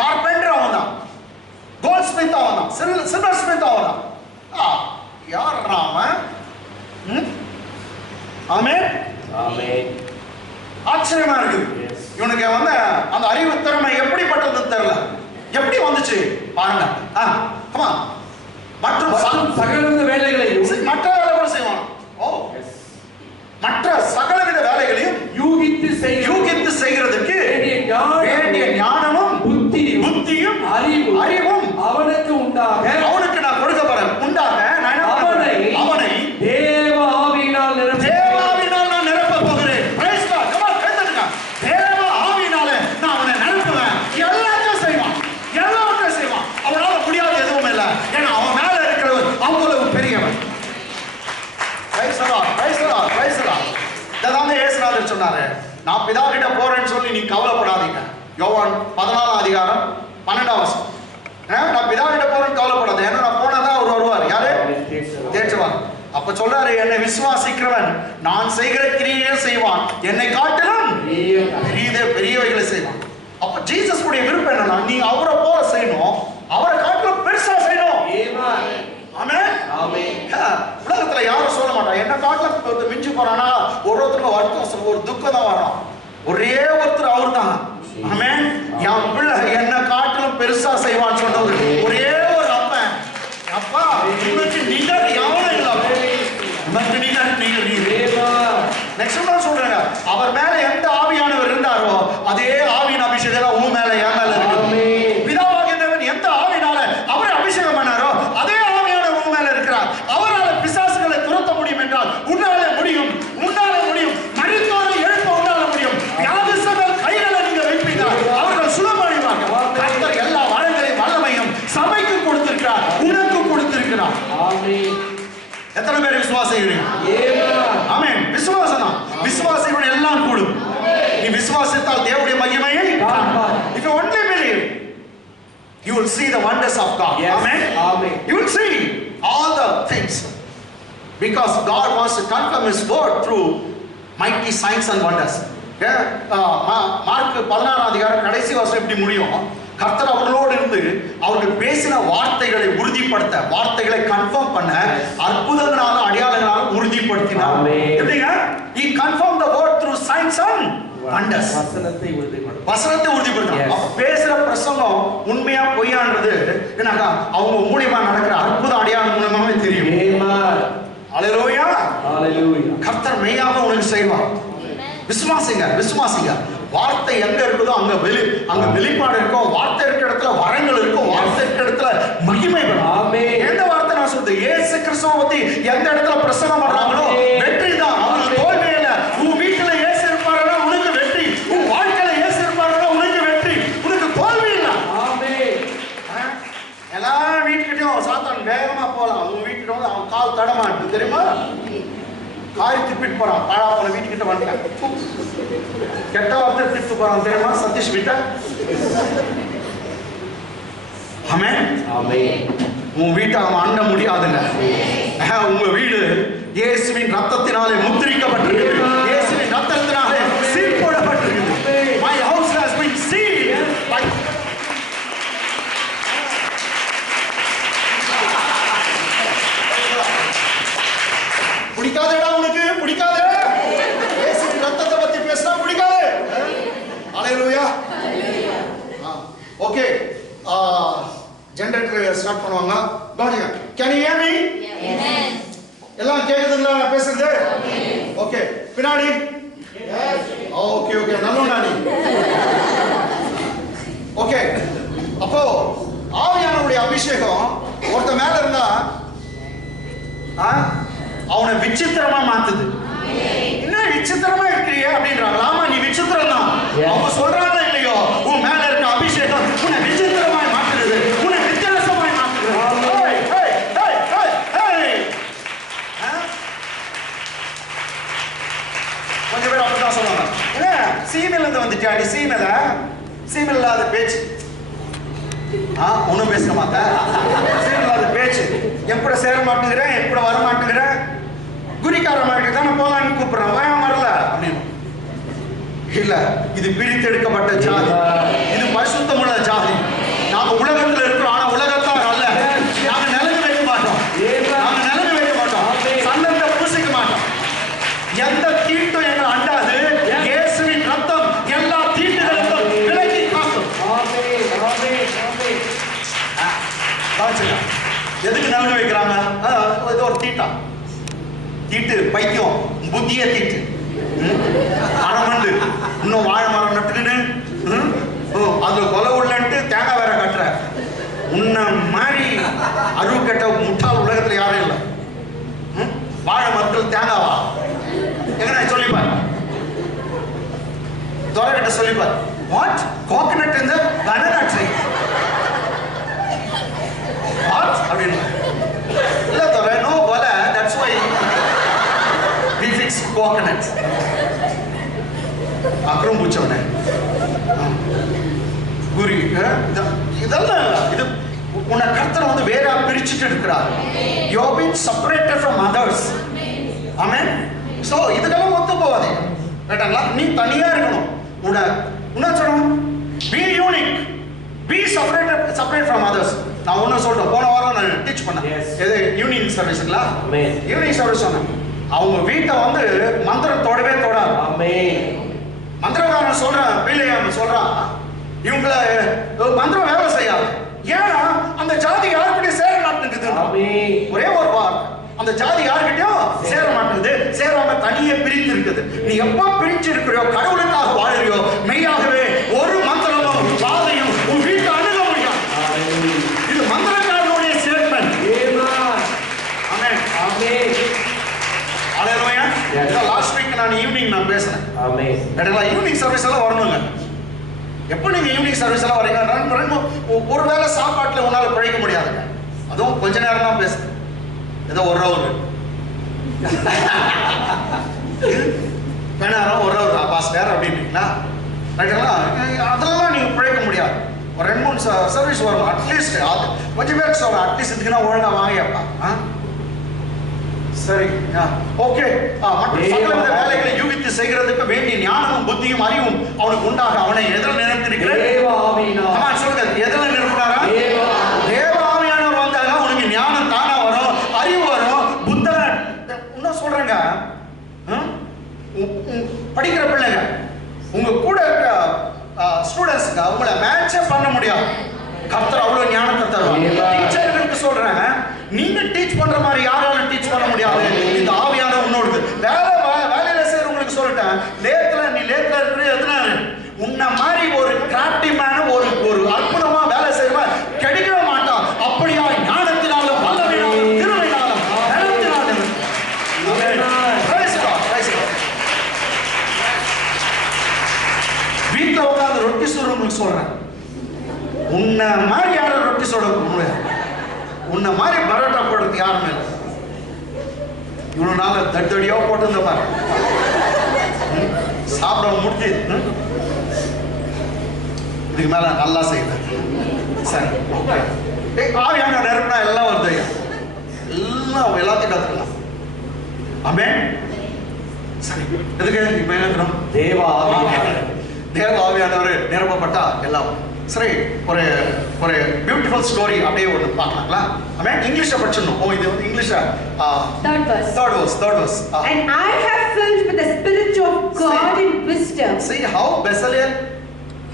கார்பெண்டர் அவன் தான், கோல்ட் ஸ்மித் அவன் தான், சில்வர் ஸ்மித் அவன் தான். யார் அவன்? ஆமென். ஆச்சரியமா இருக்குது. இவனுக்கு வந்து அந்த அறிவு திறமை எப்படிப்பட்டது தெரியல, எப்படி வந்துச்சு பாருங்க. மற்றும் சகலவித வேலைகளையும் மற்ற வேலைகளை செய்வான். மற்ற சகலவித வேலைகளையும் யூகித்து செய்கிறதுக்கு வேண்டிய ஞானமும் புத்தியும் அறிவும் அவனுக்கு நான் கொடுக்க போறேன். அவனை தேவ ஆவியினால் நான் நிரப்ப போகிறேன். Praise God. கம் ஆன், கைதட்டுங்க. தேவ ஆவியினால நான் அவனை நிரப்புவேன். எல்லாத்தையும் செய்வான். அவனால முடியாது எதுவும் இல்லை. ஏன்னா அவன் மேல இருக்கிறவர் அவ்வளவு பெரியவன். Praise God. இதான் இயேசுநாதர் சொன்னாரு, நான் பிதா கிட்ட போறேன்னு சொல்லி நீ கவலைப்படாதீங்க. யோவான் 14ஆம் அதிகாரம் 12ஆம் வசனம். நான் பிதா கிட்ட போறேன்னு கவலைப்படாத, ஏன்னா நான் போனதான் அவர் வருவார். யாரு? தேற்றுவார். அப்ப சொல்றாரு, என்னை விசுவாசிக்கிறவன் நான் செய்கிற கிரியையை செய்வான், என்னை காட்டிலும் பெரியவைகளை செய்வான். அப்ப ஜீசஸ் உடைய விருப்பம் என்னன்னா, நீ அவரை போல செய்யணும், அவரை காட்டிலும் பெருசா செய்யணும். உலகத்துல யாரும் சொல்ல மாட்டான் என்ன காட்டிலும் மிஞ்சி போறானா, ஒருத்தருக்கும் வருத்தம் ஒரு துக்கம் தான் வரும். ஒரே ஒருத்தர் அவர் தான். ஆமென். என் பிள்ளை என்ன காட்டிலும் பெருசா செய்வான்னு சொன்னவர் ஒரே ஒரு அப்பா. உனக்கு நிகர் யாரும் இல்லை, உனக்கு நிகர் நெக்ஸ்ட் சொல்றாங்க, அவர் மேல எந்த ஆவியானவர் இருந்தாரோ அதே ஆவியின் அபிஷேகம் உன் மேல என் மேல இருக்கு. பிதாவாகிய தேவன் எந்த ஆவியினால அவரை அபிஷேகம் பண்ணாரோ அதே ஆவியானவர் உன் மேல இருக்கிறார். அவரால் பிசாசுகளை துரத்த முடியும் என்றால் உன்னால முடியும். மரித்தோரை எழுப்ப உன்னால முடியும். வியாதிஸ்தர்கள் கைகளை நீங்க வைப்பீங்க, அவர்கள் சுகமடைவாங்க. கர்த்தர் எல்லா வளங்களையும் வல்லமையும் சபைக்கு கொடுத்திருக்கிறார், உனக்கு கொடுத்திருக்கிறார். எத்தனை பேர் விசுவாசிக்கிறீங்க? ஆமென். விசுவாசம் தான். விசுவாசிகள் எல்லாம் கூடும். நீ விசுவாசித்தால் தேவனுடைய மகிமையை காண்பாய். If you only believe, you will see the wonders of God. Amen. You will see all the things, because God wants to confirm His word through mighty signs and wonders. Mark 16ஆம் அதிகாரம் கடைசி வசனம் இப்படி முடியும். கர்த்தர் அவர்களோடு இருந்து அவர்கள் பேசின வார்த்தைகளை உறுதிப்படுத்த, வார்த்தைகளை கன்ஃபார்ம் பண்ண அற்புதங்களாலும் அடையாளங்களாலும் உறுதிப்படுத்தினார். எப்படிங்க? He confirmed the word through signs and wonders. வசனத்தை உறுதிப்படுத்தினார். அப்ப பேசுற பிரசங்கம் உண்மையா பொய்யான்றது என்னக்கா அவங்க மூலியமா நடக்கிற அற்புத அடையாளம் மூலமாவே தெரியும். ஹalleluya. கர்த்தர் மெய்யாக உனக்கு செய்வார். விசுவாசிங்க. வார்த்தை எங்க இருக்குதோ அங்க வெளிப்பாடு இருக்கும். வார்த்தை இருக்கிற இடத்துல வரங்கள் இருக்கும். வார்த்தை இருக்கிற இடத்துல மகிமை வரும். எந்த வார்த்தை நான் சொல்றது, இயேசு கிறிஸ்துவை பத்தி எந்த இடத்துல பிரசங்கம் பண்றாங்களோ வெற்றி தான். அவங்களுக்கு தோல்வி இல்ல. உன் வீட்டுல இயேசு இருப்பாருன்னா உனக்கு வெற்றி. உன் வாழ்க்கையில இயேசு இருப்பாருன்னா உனக்கு வெற்றி. உனக்கு தோல்வி இல்ல. எல்லா வீட்டுக்கிட்டையும் சாத்தான் வேகமா போலாம். உன் வீட்டுக்கு வந்து அவன் கால் தடமாட்டு தெரியுமா? காரி திப்பிட்டு போறான். பாழா போன வீட்டுக்கிட்ட வந்துட்டேன். கெட்ட வார்த்தை திட்டு போறான் தெரியுமா? சதீஷ் வீட்டை. ஆமென். உன் வீட்டை அவன் அண்ட முடியாதுங்க. உங்க வீடு இயேசுவின் ரத்தத்தினாலே முத்திரிக்கப்பட்டிருக்கு. இயேசுவின் ரத்தத்தினாலே சீல் போடப்பட்டிருக்கு. My house has been sealed by பிடிக்காதேடா உனக்கு, பிடிக்காதே. இயேசுவின் ரத்தத்தை பத்தி பேசினா பிடிக்காதே. ஹalleluya. ஓகே, ஜெனரேட்டர் ஸ்டார்ட் பண்ணுவாங்க. கவனிங்க. Can you hear me? Yes. எல்லாம் கேக்குதுங்களா நான் பேசுறது? ஓகே. பின்னாடி? Yes. ஓகே ஓகே, நல்லோண்டா நீ. ஓகே. அப்போ ஆவியானவருடைய அபிஷேகம் ஒருத்த மேல இருந்தா அவனை விசித்திரமா மாத்துது. என்ன விசித்திரமா இருக்கிறிய அப்படின்றாங்க. ஆமா, நீ விசித்திரம் தான். அவங்க சொல்றாங்க இல்லையோ, உன் மேல இருக்க அபிஷேகம் உன்னை விசித்திரமாய் மாத்துறது, உன்னை வித்தியாசமாய் மாத்துறது. கொஞ்சம் பேர் அப்படிதான் சொல்லுவாங்க. என்ன சீமையில இருந்து வந்துட்டியா நீ? சீமையில இல்லாத பேச்சு. ஒன்னும் பேச மாட்டேன். சீமையில இல்லாத பேச்சு. எப்பட சேர மாட்டேங்கிறேன், எப்பட வர மாட்டேங்கிறேன், குறிக்கார மாதிரி தானே போலான்னு கூப்பிடுறான். ஏன் வரல அப்படின்னு. இல்ல, இது பிரித்தெடுக்கப்பட்ட ஜாதி, இது பரிசுத்தமுள்ள ஜாதி. நாம உலகத்துல இருக்கிறோம், ஆனா உலகத்தார் அல்ல. நாங்க நிலவு வைக்க மாட்டோம், நாங்க நிலவு வைக்க மாட்டோம், சந்தத்தை பூசிக்க மாட்டோம். எந்த தீட்டும் எங்களை அண்டாது. இயேசுவின் ரத்தம் எல்லா தீட்டுகளுக்கும் விலக்கி காக்கும். எதுக்கு நிலவு வைக்கிறாங்க? இது ஒரு தீட்டா. தீட்டு பைத்தியம், புத்திய தீட்டு. அறமண்டு இன்னும் வாழை மரம் நட்டுக்கின்னு அதுல கொலை உள்ளன்ட்டு தேங்காய் வேற கட்டுற. உன்ன மாதிரி அருவு கட்ட முட்டாள் உலகத்துல யாரும் இல்லை. வாழை மரத்தில் தேங்காவா? எங்க சொல்லிப்பார், துறைகிட்ட சொல்லிப்பார். வாட் கோகனட் இந்த பனானா ட்ரீ வாட் அப்படின்னு. இல்ல துறை, நோ போல. That's why we fix coconuts. அக்கறம் பூச்சவனே குரு இதெல்லாம் இல்ல. இது உன்னை கர்த்தர் வந்து வேற பிரிச்சுட்டு இருக்கிறார். you have been separated from others. amen. so இதுக்கெல்லாம் ஒத்து போவாதே. ரைட்டா? நீ தனியா இருக்கணும். உன்ன சொல்லணும், be unique, be separate from others. நான் ஒன்னு சொல்றேன். போன வாரம் நான் டீச் பண்ணேன். எது ஈவினிங் சர்வீஸ்ங்களா? ஈவினிங் சர்வீஸ் சொன்னேன். அவங்க வீட்டை வந்து மந்திரம் தொடவே தொடாது. மந்திரக்காரன் சொல்றான், பிள்ளையான் சொல்றான், இவங்களை மந்திரம் வேலை செய்யாது. ஏன்னா அந்த ஜாதி யாருக்கிட்டையும் சேர மாட்டேங்குது. ஒரே ஒரு வார், அந்த ஜாதி யாருக்கிட்டையும் சேர மாட்டேங்குது. சேராம தனியே பிரித்து இருக்குது. நீ எப்ப பிரிச்சு இருக்கிறியோ, கடவுளுக்காக வாழறியோ, மெய்யாகவே ஒரு மந்திரமும் பாதையும் உன் வீட்டை அணுக முடியாது. இது மந்திரக்காரனுடைய ஸ்டேட்மெண்ட். ஆமென். ஹalleluya. லாஸ்ட் வீக் நான் ஈவினிங் நான் பேசுறேன். ஆமென். எல்லாம் ஈவினிங் சர்வீஸ் எல்லாம் வரணுங்க. எப்போ நீங்க ஈவினிங் சர்வீஸ் எல்லாம் வரீங்க, ஒருவேளை சாப்பாட்டுல உன்னால பிழைக்க முடியாதுங்க. அதுவும் கொஞ்ச நேரம் தான் பேசுறேன். ஏதோ ஒரு ஹவர் நேரம், ஒரு ஹவர் பாஸ்டர் அப்படிங்களா? அதெல்லாம் நீங்க பிழைக்க முடியாது. ஒரு 2-3 சர்வீஸ் வரும் அட்லீஸ்ட். அது கொஞ்சம் பேருக்கு சொல்றேன், அட்லீஸ்ட் இதுக்குன்னா ஒழுங்கா வாங்கியப்பா. சரி, ஓகே. சகல வேலைகளை யூகித்து செய்கிறதுக்கு வேண்டிய ஞானமும் புத்தியும் அறிவும் அவனுக்கு உண்டாக அவனை எதில் நினைத்திருக்கிறேன். சொல்லுங்க, எதில் நினைக்கிறாரா? தேவ ஆவியானவர் வந்தாங்க உனக்கு ஞானம் தானா வரும், அறிவு வரும், புத்தன். இன்னும் சொல்றேங்க, படிக்கிற பிள்ளைங்க உங்க கூட இருக்க ஸ்டூடெண்ட்ஸ்க்கு அவங்கள மேட்சே பண்ண முடியாது. கர்த்தர் அவ்வளவு ஞானத்தை தருவாங்க. டீச்சர்களுக்கு சொல்றேன், நீங்க டீச் பண்ற மாதிரி யாராலும் டீச் பண்ண முடியாது. இந்த ஆவியான உன்னோடு வேலையில செய்யறவங்களுக்கு சொல்லிட்டேன், நீ லேட்ல இருக்கிற எதுனால உன்ன மாதிரி ஒரு கிராப்டி மேன ஒரு அற்புதமா வேலை செய்யறவன் கிடைக்கவே மாட்டான். அப்படியா ஞானத்தினாலும் வல்லமையினாலும் வீட்டில் உட்காந்து ரொட்டி சுடுறவங்களுக்கு சொல்றேன், உன்னை மாதிரி யாரும் ரொட்டி சுட முடியாது, உன்னை மாதிரி பரோட்டா போடுறது யாருமே இல்லை. இவ்வளவு நாள் தடியா போட்டு பாரு, சாப்பிட முடிஞ்சு இதுக்கு மேல நல்லா செய்வேன். சரி, ஆவியான நேரம்னா எல்லாம் வருது, எல்லாம் எல்லாத்தையும் கத்துக்கலாம். ஆமென். சரி, எதுக்கு இப்ப என்ன தேவ ஆவியானவர், தேவ ஆவியானவர் நிரப்பப்பட்டா எல்லாம் சரி. ஒரு ஒரு பியூட்டிஃபுல் ஸ்டோரி அப்படியே ஒன்று பார்க்கலாங்களா? ஆமென். இங்கிலீஷ்ல படிச்சிடணும். ஓ, இது வந்து இங்கிலீஷ்ல third verse. And I have filled with the Spirit of God in wisdom. See how Bezalel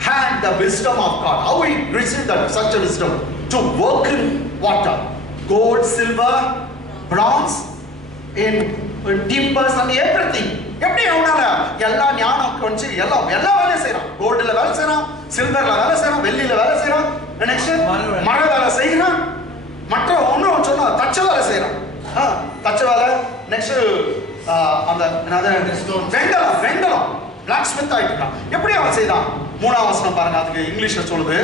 had the wisdom of God. How he received that such a wisdom to work in water, gold, silver, bronze, in timbers and everything. எப்படி அவனால எல்லா ஞானம் கொஞ்சி எல்லா வேலையும் செய்யறான். கோல்டுல வேலை செய்யறான், சில்வர்ல வேலை செய்யறான், வெள்ளியில வேலை செய்யறான், நெக்ஸ்ட் மழை வேலை செய்யறான், மற்ற ஒன்றும் சொன்னா தச்ச வேலை செய்யறான். தச்ச வேலை, நெக்ஸ்ட் அந்த வெங்கலம் பிளாக் ஸ்மித் ஆயிட்டான். எப்படி அவன் செய்தான்? 3ஆம் வசனம் பாருங்க, அதுக்கு இங்கிலீஷ்ல சொல்லுது.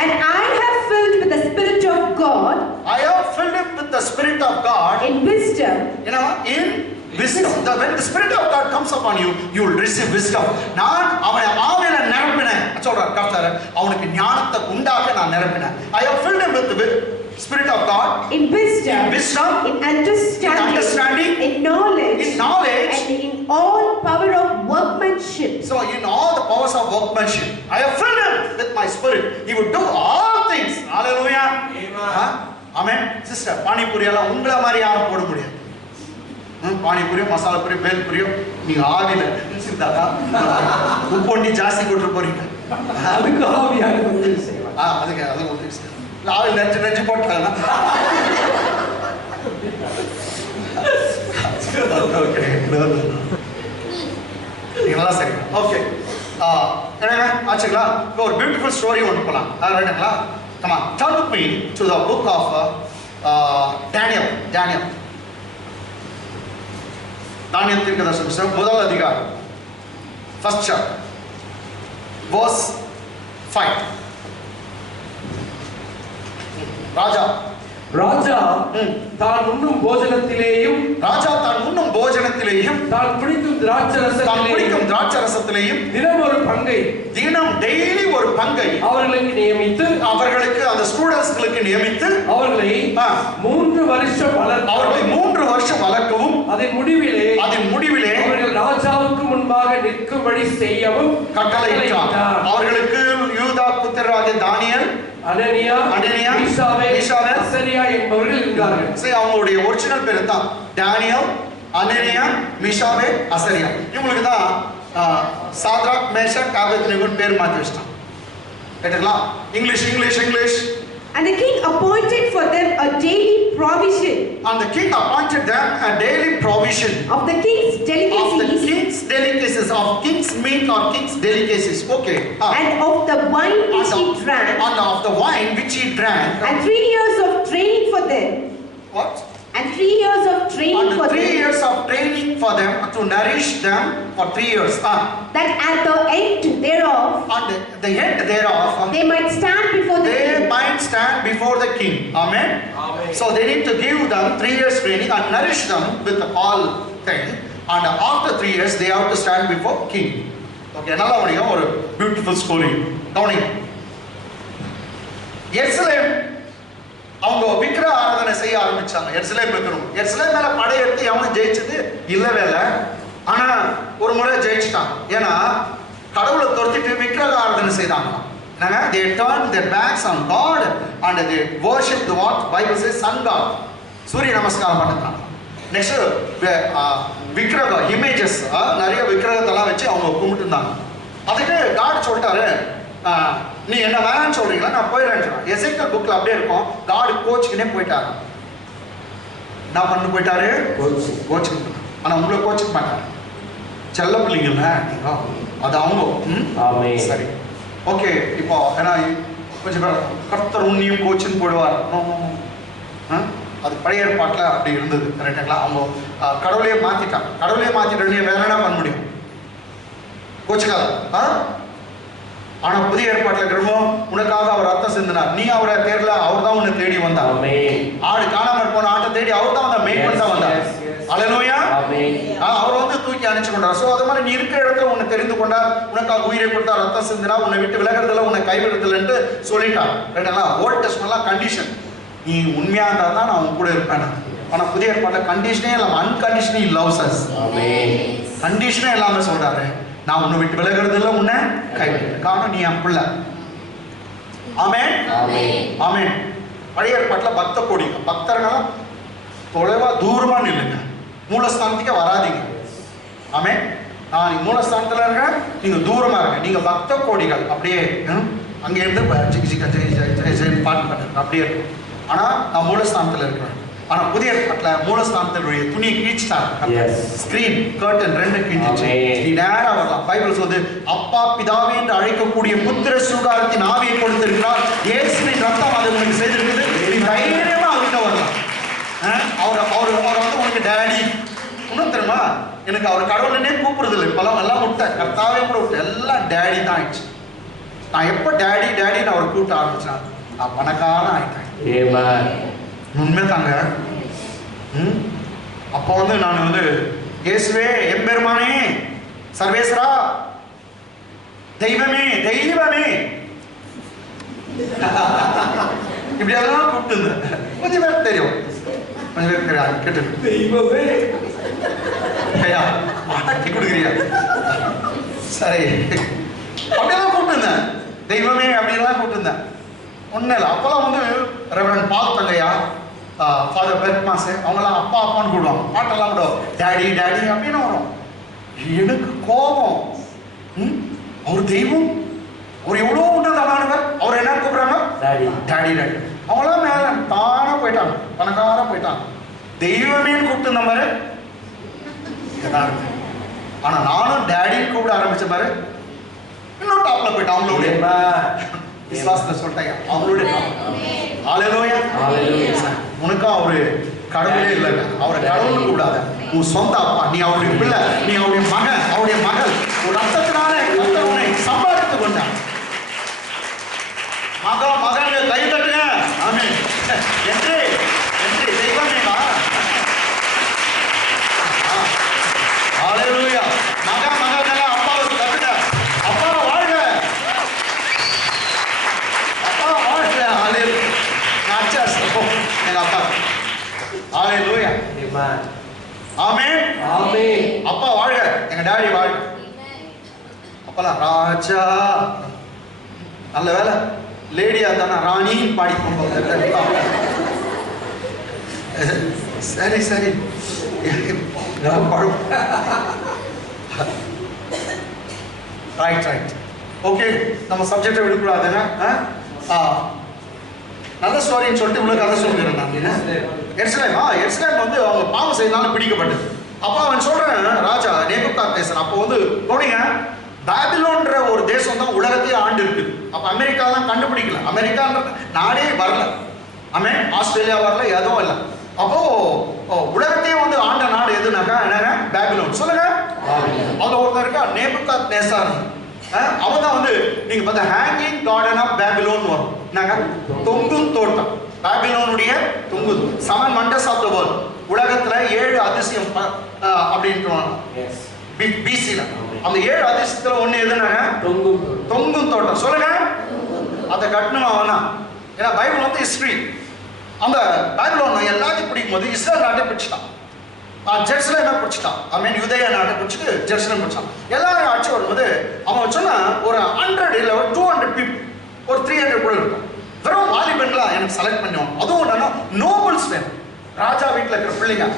And I have filled with the Spirit of God. I have filled him with the Spirit of God in wisdom. You know, in wisdom. When the Spirit of God comes upon you, you will receive wisdom. நான் அவனை ஆவியில நிரப்பினேன் சொல்றார் கர்த்தர். அவனுக்கு ஞானத்தை உண்டாக நான் நிரப்பினேன். I have filled him with the Spirit of God in wisdom, in understanding, in knowledge, and in all power of workmanship. So in all the powers of workmanship, I have filled him with my Spirit. He would do all things. Hallelujah. Amen. Amen. Sister, panipuri எல்லாம் உங்களை மாதிரி யாரும் போட முடியாது. பானிபூரியோ மசாலா பூரியோ பேல் பூரியோ நீங்க ஆவில சிந்தாக்கா உப்பொண்டி ஜாஸ்தி கொண்டு போறீங்க. அதுக்கு ஆவியானவர் உதவி செய்வார். அதுக்கு அது உதவி செய்வார். ஆவில் நெஞ்சு போட்டாங்க. ஓகே, நல்லா சரி. ஓகே, என்னங்க ஆச்சுங்களா? இப்போ ஒரு பியூட்டிஃபுல் ஸ்டோரி ஒன்று போகலாம். ரைட்டுங்களா? Come on, turn with me to the book of Daniel. தானியேல் தீர்க்கதரிசன புத்தகம் 1 அதிகாரம், first chapter, verse 5. ராஜா தான் உண்ணும் போஜனத்திலேயும் தான் குடிக்கும் திராட்சரசத்திலேயும் தினம் டெய்லி ஒரு பங்கை அவர்களுக்கு அந்த ஸ்டூடண்ட்ஸ்களுக்கு நியமித்து அவர்களை 3 வருஷம் வளர்க்கவும் அதன் முடிவிலே அவர்கள் ராஜாவுக்கு முன்பாக நிற்கும்படி செய்யவும் கட்டளையிட்டார். அவர்களுக்கு யூதா புத்திரராகிய தானியேல், அனனியா, மீஷாவேல், அசரியா என்பவர்கள் இருந்தார்கள். சரி, அவங்களுடைய ஒரிஜினல் பேர் தான் டானியல், அனனியா, மீஷாவேல், அசரியா. இவங்களுக்கு தான் சாத்ராக், மேஷாக், ஆபேத்நேகோன்னு பேர் மாத்தி வச்சிட்டான். கேட்டீங்களா? English. And the king appointed for them a daily provision. And the king appointed them a daily provision of the king's delicacies, of king's meat or king's delicacies. Okay. And of the wine which he drank. And of the wine which he drank. And 3 years of training for them. What? And 3 years of training for them. 3 years of training for them to nourish them for 3 years. That at the end thereof. And the end thereof. They might stand before the king. They might stand before the king. Amen. So they need to give them 3 years training and nourish them with all thing. And after 3 years they have to stand before king. Okay, நல்லா ஒரு beautiful story. கவனிங்க. எருசலேம் அவங்க விக்கிர ஆராதனை செய்ய ஆரம்பிச்சாங்க. எருசலேம் மேல படையெடுத்து எவனும் ஜெயிச்சது இல்லவே இல்லை. ஆனா ஒரு முறை ஜெயிச்சுட்டான். ஏன்னா கடவுளை துரத்திட்டு விக்கிர ஆராதனை செய்தாங்க. They turned their backs on God and they worshipped what Bible says sun god. சூரிய நமஸ்காரம் பண்ணிட்டாங்க. நெக்ஸ்ட் விக்கிரக இமேஜஸ், நிறைய விக்கிரகத்தெல்லாம் வச்சு அவங்க கும்பிட்டு இருந்தாங்க. அதுக்கு காட் சொல்லிட்டாரு, நீ என்ன வேணான்னு சொல்றீங்களா, நான் போயிடுறேன். எசேக்கியேல் புக்ல அப்படியே இருக்கும். காட் கோச்சுக்கினே போயிட்டாரு. நான் பண்ணு போயிட்டாரு, கோச்சுக்கு. ஆனா உங்களை கோச்சுக்க மாட்டாரு. செல்ல பிள்ளைங்கல்ல அது அவங்க. சரி, ஓகே. இப்போ ஏன்னா கொஞ்சம் பேர் கர்த்தர் உன்னையும் கோச்சுன்னு போடுவார். அது பழைய ஏற்பாட்டில் அப்படி இருந்தது. கரெக்டுங்களா? அவங்க கடவுளையே மாத்திட்டாங்க. கடவுளையே மாத்திட்டு வேற என்ன பண்ண முடியும்? கோச்சுக்காத. ஆனா புதிய ஏற்பாட்டுல இருக்கிறவோ உனக்காக அவர் ரத்தம் சிந்தினார், நீ அவரை தேடல, அவர் தான் உன்னை தேடி வந்தார். ஆடு காணாம போன ஆட்டை தேடி அவர் தான் வந்தார், மேய்ப்பன் தான் வந்தார். அல்லேலூயா. அவர் வந்து தூக்கி அணைச்சு கொண்டார். சோ அது மாதிரி நீ இருக்கிற இடத்துல உன்னை தெரிந்து கொண்டார், உனக்காக உயிரை கொடுத்தார், ரத்தம் சிந்தினார், உன்னை விட்டு விலகிறதுல, உன்னை கைவிடுறதுலன்ட்டு சொல்லிட்டார். ரைட்டா? ஓல்ட் டெஸ்ட்மென்ட்லாம் கண்டிஷன், நீ உண்மையா இருந்தா தான் நான் உன் கூட இருப்பேன். ஆனா புதிய ஏற்பாட்டுல கண்டிஷனே இல்லாம அன்கண்டிஷனலி லவ்ஸ் அஸ். கண்டிஷனே இல்லாம சொல்றாரு, நான் உன்னை விட்டு விலகிறது இல்லை, உன்னை கைவிடுறேன், காரணம் நீ என் பிள்ளை. ஆமென் ஆமென். பழைய ஏற்பாட்டுல பக்த கோடி பக்தர்களாம் தொலைவா தூரமா நில்லுங்க, மூலஸ்தானத்துக்கே வராதீங்க. ஆமென். நான் மூலஸ்தானத்துல இருக்கேன், நீங்க தூரமா இருக்க, நீங்க பக்த கோடிகள். அப்படியே அங்க இருந்து பாட்டு பண்ணுங்க, அப்படியே இருக்கும். ஆனா நான் மூலஸ்தானத்துல இருக்கிறேன். ஆனா புதிய ஏற்பாட்டுல மூலஸ்தானத்தினுடைய துணியை கிழிச்சிட்டாங்க, ஸ்கிரீன் கர்டன் ரெண்டு கிழிச்சு நீ நேரா வரலாம். பைபிள் சொல்லுது, அப்பா பிதாவே என்று அழைக்கக்கூடிய புத்திர சுகாரத்தின் ஆவியை கொடுத்திருக்கிறார், இயேசுவின் ரத்தம் அதை உனக்கு செய்திருக்குது, நீ தைரியமா அவர்கிட்ட வரலாம். அவர் வந்து உனக்கு டேடி. இன்னும் தெரியுமா, எனக்கு அவர் கடவுளனே கூப்பிடுறது இல்லை இப்பெல்லாம், எல்லாம் விட்ட கர்த்தாவே கூட விட்டு எல்லாம் டேடி தான் ஆயிடுச்சு. நான் எப்போ டேடி டேடின்னு அவர் கூப்பிட்டு ஆரம்பிச்சேன், நான் பணக்காரன் ஆயிட்டேன். உண்மை தாங்க. அப்போ வந்து நான் வந்து இயேசுவே எம்பெருமானே சர்வேஸ்வரா தெய்வமே தெய்வமே இப்படி எல்லாம் கூப்பிட்டு கொஞ்சம் பேர் தெரியும், கொஞ்சம் பேர் தெரியாது. கேட்டு தெய்வமே ஐயா ஆட்டி கொடுக்குறியா, சரி அப்படியெல்லாம் கூப்பிட்டுருந்தேன், தெய்வமே அப்படின்லாம் கூப்பிட்டுருந்தேன். ஒன்றும் இல்லை. அப்போல்லாம் வந்து ரெவரண்ட் பால் தங்கையா, ஃபாதர் பெர்க்மாஸ், அவங்களாம் அப்பா அப்பான்னு கூடுவாங்க. பாட்டெல்லாம் கூட டேடி டேடி அப்படின்னு வரும். எனக்கு கோபம். அவர் தெய்வம், அவர் எவ்வளோ உன்னதமானவர், அவர் என்ன கூப்பிடுறாங்க டாடி டாடி டாடி. அவங்களாம் மேலே தானே போயிட்டாங்க, பணக்கார போயிட்டாங்க. தெய்வமேன்னு கூப்பிட்டு இந்த மாதிரி இருக்கு. ஆனா நானும் டேடின்னு கூப்பிட ஆரம்பிச்ச மாதிரி இன்னும் டாப்ல போயிட்டேன். அவங்களுடைய விசுவாசத்தை சொல்லிட்டாங்க, அவங்களுடைய ஹல்லேலூயா. உனக்கும் அவரு கடவுளே இல்லைங்க, அவரை கடவுள் கூடாது, உன் சொந்த அப்பா, நீ அவருடைய பிள்ளை, நீ அவருடைய மகன், அவருடைய மகள், ஒரு ரத்தத்தினால உன்னை சம்பாதித்து கொண்டான். மகன் கை தட்டுங்க. ஆமென். என்று என்று தெய்வமேவா. ஹல்லேலூயா. மகன் அப்பாவுக்கு தட்டுங்க. அப்பா வாழ்க, அப்பா வாழ்க. ஹல்லேலூயா. நாச்சாஸ் எங்க அப்பா. ஹல்லேலூயா. ஆமென் ஆமென். அப்பா வாழ்க, எங்க டாடி வாழ்க. அப்பலாம் ராஜா, நல்ல வேலை லேடியா தானே ராணின்னு பாடி போங்க. சரி சரி ரைட் ரைட் ஓகே. நம்ம சப்ஜெக்டை விடக்கூடாதுங்க. நல்ல ஸ்டோரின்னு சொல்லிட்டு இவ்வளோ கதை சொல்லிடுறேன் நான். எருசலேம் வந்து அவங்க பாவம் செய்யறதுனால பிடிக்கப்பட்டது. அப்போ அவன் சொல்றேன், ராஜா நேபுகாத்நேசர் அப்போ வந்து போனீங்க, பாபிலோன்ற ஒரு தேசம் தான் உலகத்தையே ஆண்டு இருக்குது. அப்போ அமெரிக்கா தான் கண்டுபிடிக்கல, அமெரிக்கான்ற நாடே வரல, ஆஸ்திரேலியா வரல, எதுவும் இல்லை. அப்போ உலகத்தையே வந்து ஆண்ட நாடு எதுனாக்கா என்னங்க பாபிலோன். சொல்லுங்க. அவங்க ஒருத்தர் இருக்கா நேபுகாத்நேசர், அவன் தான் வந்து நீங்க பார்த்தா ஹேங்கிங் கார்டன் ஆஃப் பாபிலோன் வரும். என்னங்க தொங்கும் தோட்டம், பாபிலோனுடைய தொங்கு, 7 wonders of the world, உலகத்துல 7 அதிசயம் அப்படின்றாங்க பிசில. அந்த 7 அதிசயத்துல ஒண்ணு எதுனாங்க தொங்கும் தோட்டம். சொல்லுங்க. அதை கட்டணும் அவன் தான். ஏன்னா பைபிள் வந்து ஹிஸ்டரி. அந்த பாபிலோன் எல்லாத்தையும் பிடிக்கும் போது இஸ்ரேல் நாட்டை பிடிச்சிட்டான், ஜெருசலேமை பிடிச்சிட்டான், யூதேயா நாட்டை பிடிச்சிட்டு ஜெருசலேம் பிடிச்சான். எல்லாரும் ஆட்சி வரும்போது அவன் சொன்னா ஒரு 100 இல்லை ஒரு 200 people, ஒரு 300 கூட இருக்கும். வெறும் வாலிபன்லாம் எனக்கு செலக்ட் பண்ணுவோம். அதுவும் என்னன்னா நோபல்ஸ் வேணும், ராஜா வீட்டில் இருக்கிற பிள்ளைங்க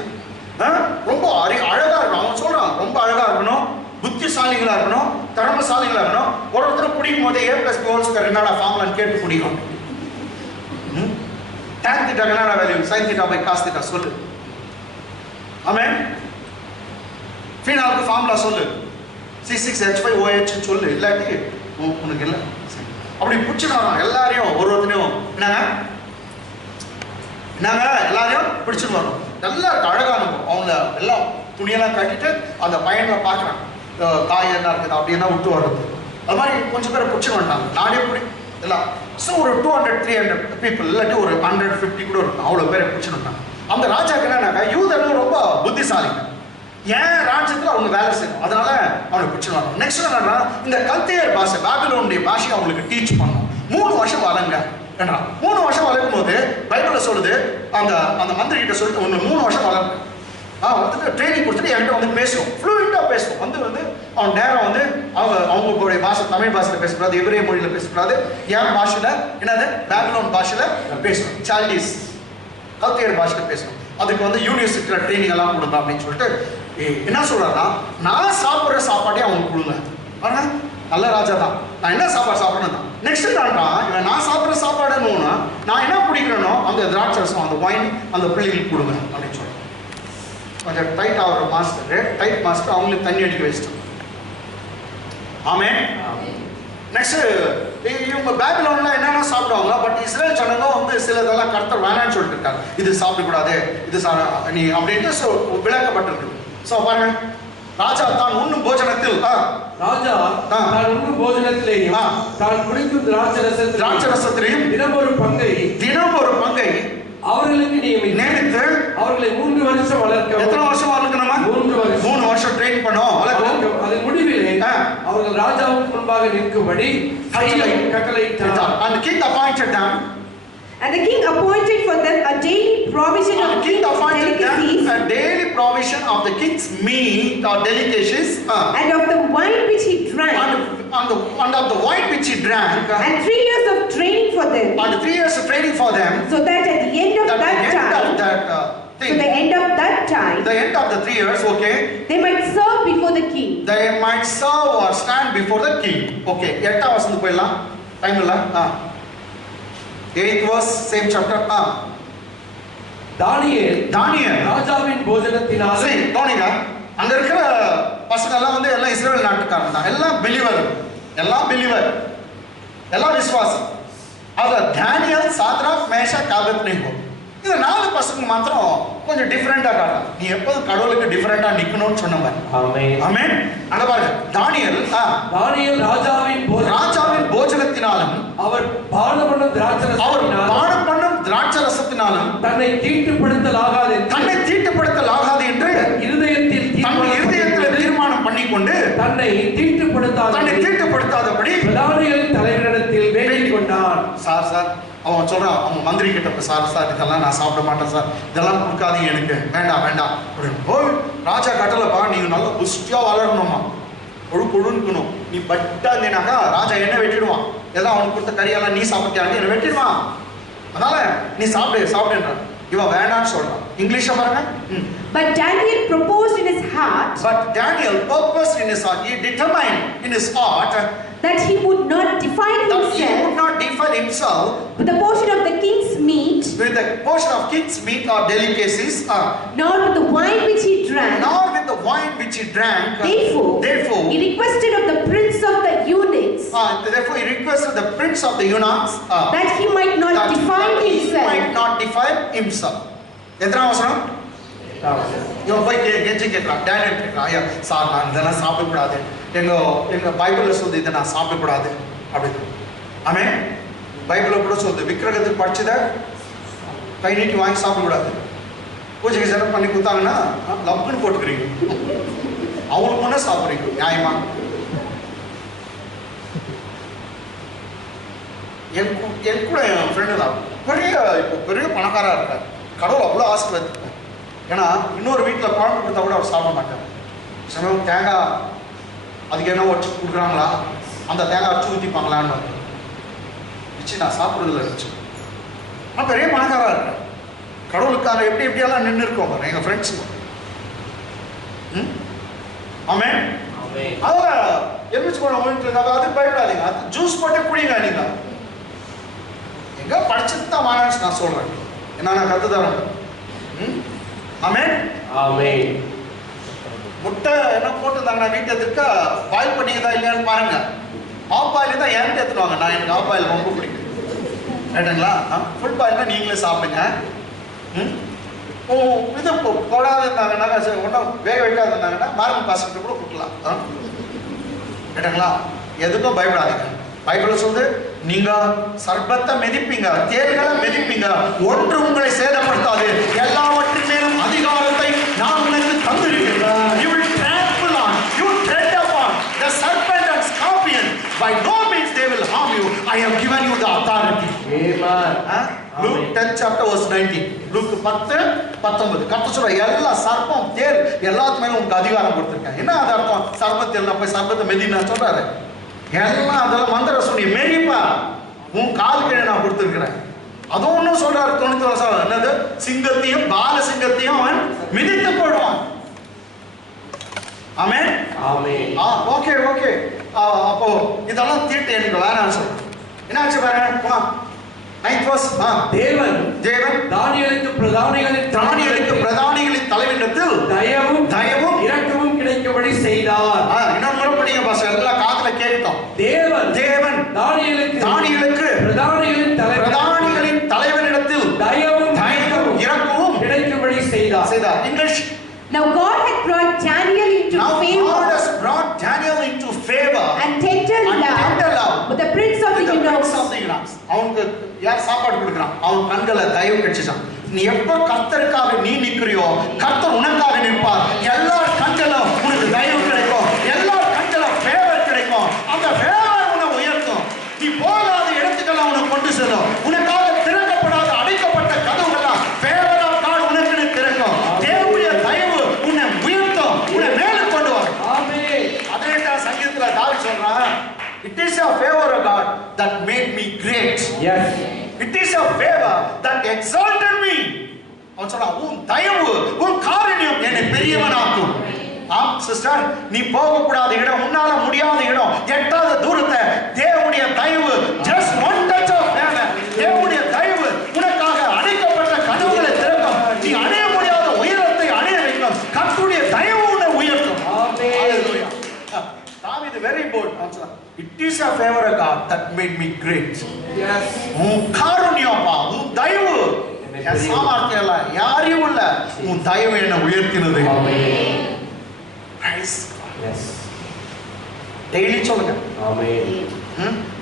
ரொம்ப அழகா இருக்கணும். அவன் சொல்றான் ரொம்ப அழகா இருக்கணும், புத்திசாலிகளா இருக்கணும், திறமசாலிகளா இருக்கணும். ஒருத்தர் பிடிக்கும் போதே A+B² என்னடா ஃபார்முலான்னு கேட்டு பிடிக்கும். tan θ என்னடா வேல்யூ, sin θ cos θ சொல்லு. ஆமென். ஃபீனாலுக்கு ஃபார்முலா சொல்லு, C6H5OH சொல்லு, இல்லாட்டி உனக்கு இல்லை. அப்படி பிடிச்சிடுவாங்க எல்லாரையும், ஒருத்தனையும் என்னங்க எல்லாரையும் பிடிச்சிட்டு வரணும். எல்லாருக்கும் அழகா இருக்கும். அவங்க எல்லாம் துணியெல்லாம் கட்டிட்டு அந்த பையனை பார்க்குறான், காய் என்ன இருக்குது அப்படின்னா விட்டு வர்றது. அது மாதிரி கொஞ்சம் பேரை பிடிச்சி வந்துட்டாங்க. நானே எப்படி இல்லை ஸோ ஒரு 200-300 பீப்புள் இல்லாட்டி ஒரு 150 கூட இருக்கும், அவ்வளோ பேரை பிடிச்சி வந்துட்டாங்க. அந்த ராஜாக்கு என்னன்னாக்கா யூதர்கள் ரொம்ப புத்திசாலிங்க, ஏன் ராஜ்யத்தில் அவங்க வேலை செய்யணும், அதனால அவனை பிடிச்சிடுவாங்க. நெக்ஸ்ட் என்னன்னா இந்த கல்தேயர் பாஷை பாபிலோனுடைய பாஷையை அவங்களுக்கு டீச் பண்ணணும். 3 வருஷம் வளங்க ஏன்னா 3 வருஷம் வளர்க்கும் போது பைபிளில் சொல்லுது அந்த அந்த மந்திரி கிட்ட சொல்லிட்டு ஒன்று 3 வருஷம் வளர்க்கு வந்துட்டு ட்ரைனிங் கொடுத்துட்டு என்கிட்ட வந்து பேசுவோம், ஃப்ளூயண்டாக பேசுவோம். வந்து அவன் நேரம் வந்து அவங்களுடைய பாஷை தமிழ் பாஷையில் பேசக்கூடாது, எபிரேய மொழியில் பேசக்கூடாது, என் பாஷையில் என்னது பாபிலோன் பாஷையில் பேசணும், சால்டிஸ் கல்தேயர் பாஷையில் பேசணும். அதுக்கு வந்து யூனிவர்சிட்டியில் ட்ரைனிங் எல்லாம் கொடுத்தோம் அப்படின்னு சொல்லிட்டு என்ன சொல்றாருன்னா, நான் சாப்பிட்ற சாப்பாட்டே அவங்களுக்கு கொடுங்க. ஆனால் நல்ல ராஜா தான், நான் என்ன சாப்பாடு சாப்பிட்றேன் தான். நெக்ஸ்ட் தான்றான் இவன் நான் சாப்பிட்ற சாப்பாடுன்னு நான் என்ன பிடிக்கிறேனோ அந்த திராட்சை ரசம் அந்த ஒயின் அந்த பிள்ளைகளுக்கு கொடுங்க அப்படின்னு சொல்றேன். கொஞ்சம் டைட் ஆகிற மாஸ்டர் டைட் மாஸ்டர் அவங்களுக்கு தண்ணி அடிக்க வச்சிட்டோம். ஆமே. நெக்ஸ்ட் இவங்க பாபிலோன்ல என்னென்ன சாப்பிடுவாங்க, பட் இஸ்ரேல் ஜனங்க வந்து சிலதெல்லாம் கர்த்தர் வேணான்னு சொல்லிட்டு இருக்காங்க, இது சாப்பிடக்கூடாது இது நீ அப்படின்ட்டு விளக்கப்பட்டிருக்கு. ஸோ பாருங்க, ராஜா தான் உண்ணும் போஜனத்தில் ராஜா தான் உண்ணும் போஜனத்திலேயும் தான் குடிக்கும் திராட்சரசத்திலேயும் தினம் ஒரு பங்கை அவர்களுக்கு நியமித்து அவர்களை 3 வருஷம் வளர்க்க. எத்தனை வருஷம் வளர்க்கணுமா? 3 வருஷம் ட்ரெயின் பண்ணோம். அதன் முடிவிலே அவர்கள் ராஜாவுக்கு முன்பாக நிற்கும்படி கட்டளையிட்டார். And king appointed them. And the king appointed for them a daily provision of delicacies, a daily provision of the king's meat or delicacies, and of the wine which he drank, and of the wine which he drank, and 3 years of training for them, and 3 years of training for them, so that at the end of that time, the end of the 3 years, okay, they might serve before the king. They might serve or stand before the king. Okay, 8th வசனம் போயிடலாம், time இல்ல. 8th verse, same chapter. தானியேல் ராஜாவின் போஜனத்தினால கவனிங்க, அங்க இருக்கிற பசங்க எல்லாம் வந்து எல்லாம் இஸ்ரேல் நாட்டுக்காரங்க தான், எல்லாம் பிலீவர், எல்லாம் விசுவாசி. அதுல தானியேல், சாத்ராக், மேஷாக், ஆபேத்நேகோ இந்த 4 பசங்க மாத்திரம் கொஞ்சம் டிஃபரெண்டா காட்டலாம். நீ எப்போதும் கடவுளுக்கு டிஃபரெண்டா நிக்கணும்னு சொன்ன மாதிரி. ஆமென். அங்க பாருங்க, தானியேல் ராஜாவின் போஜனத்தினாலும் அவர் பானம் பண்ணும் திராட்சரசத்தினாலும் தன்னை தீட்டுப்படுத்தலாகாது என்று இருதயத்தில் தீர்மானம் பண்ணிக்கொண்டு தன்னை தீட்டுப்படுத்தாதபடி பிரதானிகளின் தலைவரிடத்தில் வேண்டிக் கொண்டான். சார் அவன் சொல்றான், அவன் மந்திரி கிட்ட, சார் இதெல்லாம் நான் சாப்பிட மாட்டேன் சார், இதெல்லாம் கொடுக்காதீங்க எனக்கு, வேண்டாம் அப்படின்னு. ஓ ராஜா கட்டலப்பா, நீங்க நல்லா புஷ்டியா வளரணுமா, கொழுக்கணும், நீ பட்டா இருந்தீனாக்கா ராஜா என்ன வெட்டிடுவான், எல்லாம் அவனுக்கு கொடுத்த கறியெல்லாம் நீ சாப்பிட்டியான்னு என்ன வெட்டிடுவான், அதனால நீ சாப்பிடுன்றான். இவன் வேண்டான்னு சொல்றான். இங்கிலீஷ்ல பாருங்க. But Daniel proposed in his heart. But Daniel purposed in his heart. He determined in his heart that he would not defile himself with the portion of the king's meat, or delicacies, nor with the wine which he drank. Therefore, he requested of the prince of the eunuchs. That he might not defile himself. எத்தனை அவசரம்? இவன் போய் கெஞ்சி கேட்கறான், Daniel கேட்கறான், ஐயா sir நான் இதெல்லாம் சாப்பிடக்கூடாது, எங்க பைபிளில் சொல்லுது இதை நான் சாப்பிடக்கூடாது அப்படின்னு. ஆமென். பைபிளில் கூட சொல்லுது, விக்கிரகத்துக்கு படிச்சத கை நீட்டி வாங்கி சாப்பிடக்கூடாது. பூஜைக்கு செலவு பண்ணி கொடுத்தாங்கன்னா லப்புன்னு போட்டுக்கிறீங்க, அவங்களுக்கு முன்னே சாப்பிட்றீங்க, நியாயமா? என் கூட என் ஃப்ரெண்டு தான் பெரிய பணக்காராக இருக்கார். கடவுள் அவ்வளோ ஆசீர்வாதம். ஏன்னா இன்னொரு வீட்டில் குழம்பு கொடுத்தா கூட அவர் சாப்பிட மாட்டார். சமயம் தேங்காய் அதுக்கு என்ன வச்சு கொடுக்குறாங்களா, அந்த தேங்காய் வச்சு ஊற்றிப்பாங்களான்னு வச்சு நான் சாப்பிட்றதுல இருந்துச்சு. ஆனால் பெரிய பணக்காராக இருக்கேன். கடவுளுக்காக எப்படியெல்லாம் நின்று இருக்கோம் பாருங்க எங்கள் ஃப்ரெண்ட்ஸுங்க. ஆமென். அதில் எலுமிச்சு பழம் ஓடிட்டு இருக்காங்க, அது பயப்படாதீங்க, அது ஜூஸ் போட்டு குடிங்க. நீங்கள் எங்கே படிச்சுட்டு தான் வாங்கன்னு நான் சொல்கிறேன், என்ன நான் கற்று தரேன். ஆமென். முட்டை என்ன போட்டுருந்தாங்கன்னா வீட்டத்துக்கு பாயில் பண்ணிக்கதா இல்லையான்னு பாருங்க. ஆஃப் பாயில் தான் என்கிட்ட எடுத்துருவாங்க, நான் எனக்கு ஆஃப் பாயில் ரொம்ப பிடிக்கும். ரைட்டுங்களா? ஃபுல் பாயில் தான் நீங்களே சாப்பிடுங்க. இது போடாத இருந்தாங்கன்னா ஒன்றும் வேக வைக்காத இருந்தாங்கன்னா மார்பிள் பாஸ்கெட்டு கூட கொடுக்கலாம். ரைட்டுங்களா? எதுக்கும் பயப்படாதீங்க. பைபிள் சொல்லுது, நீங்க சர்பத்தை மிதிப்பீங்க, தேள்களை மிதிப்பீங்க, ஒன்று உங்களை சேதப்படுத்தாது, எல்லாவற்றின் மேலும் அதிகாரத்தை நான் உனக்கு தந்திருக்கிறேன். You will trample on, you tread upon the serpent and scorpion, by no means they will harm you. I have given you the authority. Amen. Luke 10 chapter verse 19. Luke 10:19. கர்த்தர் சொல்ற எல்லா சர்ப்பம் தேள் எல்லாத்து மேல உங்களுக்கு அதிகாரம் கொடுத்திருக்கேன். என்ன அது அர்த்தம்? சர்ப்பத்தில் போய் சர்ப்பத்தை மெதினா சொல்றாரு. எல்லாம் அதெல்லாம் மந்திர சொல்லி மெரிப்பா உன் கால் கீழே நான் கொடுத்திருக்கிறேன். அது ஒன்னும் சொல்றாரு 91 வருஷம். என்னது? சிங்கத்தையும் பால சிங்கத்தையும் அவன் மிதித்து போடுவான். ஆமென். ஆமென். Okay okay. அப்போ இதெல்லாம் தீட்டு எனக்கு வேணாம்னு சொல்றேன். என்னாச்சு பாருங்க. தேவன் தானியேலுக்கு பிரதானிகளின் தலைவனிடத்தில் தயவும் இரக்கமும் கிடைக்கும்படி செய்தார். இன்னொரு முறை படிங்க பாஸ், எல்லாம் காதுல கேட்டோம். தேவன் தானியேலுக்கு பிரதானிகளின் தலைவனிடத்தில் தயவும் இரக்கமும் கிடைக்கும்படி செய்தார். English. Now God had brought Daniel into favor. God has brought Daniel into favor and tender love with the prince of the eunuchs. அவனுக்கு யார் சாப்பாடு கொடுக்குறான்? அவன் கண்களை தயவு கிடைச்சிட்டான். நீ எப்ப கர்த்தருக்காக நீ நிற்கிறியோ கர்த்தர் உனக்காக நிற்பார். எல்லா கண்களும் உனக்கு தயவு கிடைக்கும், எல்லா கண்களும் ஃபேவர் கிடைக்கும். அந்த ஃபேவர் உன்னை உயர்த்தும். நீ போகாத இடத்துக்கெல்லாம் உனக்கு கொண்டு செல்லும். உனக்காக திறக்கப்படாத அடைக்கப்பட்ட கதவுகள்லாம் ஃபேவர் ஆஃப் காட் உனக்கு திறக்கும். தேவனுடைய தயவு உன்னை உயர்த்தும், உன்னை மேலே கொண்டு வரும். ஆமென். அதே தான் சங்கீதத்துல தாவீது சொல்றான், it is a favor of God that made me great. Yes. It is a favor that exalted me. அவன் சொல்றான், உன் தயவு உன் காருண்யம் என்னை பெரியவனாக்கும். சிஸ்டர், நீ போகக்கூடாத இடம், உன்னால முடியாத இடம், எட்டாத தூரத்தை தேவனுடைய தயவு, just one touch of favor, தேவனுடைய தயவு உனக்காக அடைக்கப்பட்ட கதவுகளை திறக்கும். நீ அடைய முடியாத உயரத்தை அடைய வைக்கும். கர்த்தருடைய தயவு உன்னை உயர்த்தும். ஆமென். தாவீது very bold. It is a favor of God that made me great. Yes. உன் காருண்யப்பா, உன் தயவு என் சாமர்த்தியம் இல்ல, யாரையும் இல்ல, உன் தயவு என்னை உயர்த்தினது. ஆமென். Praise God. Yes. டெய்லி சொல்லுங்க. ஆமென்.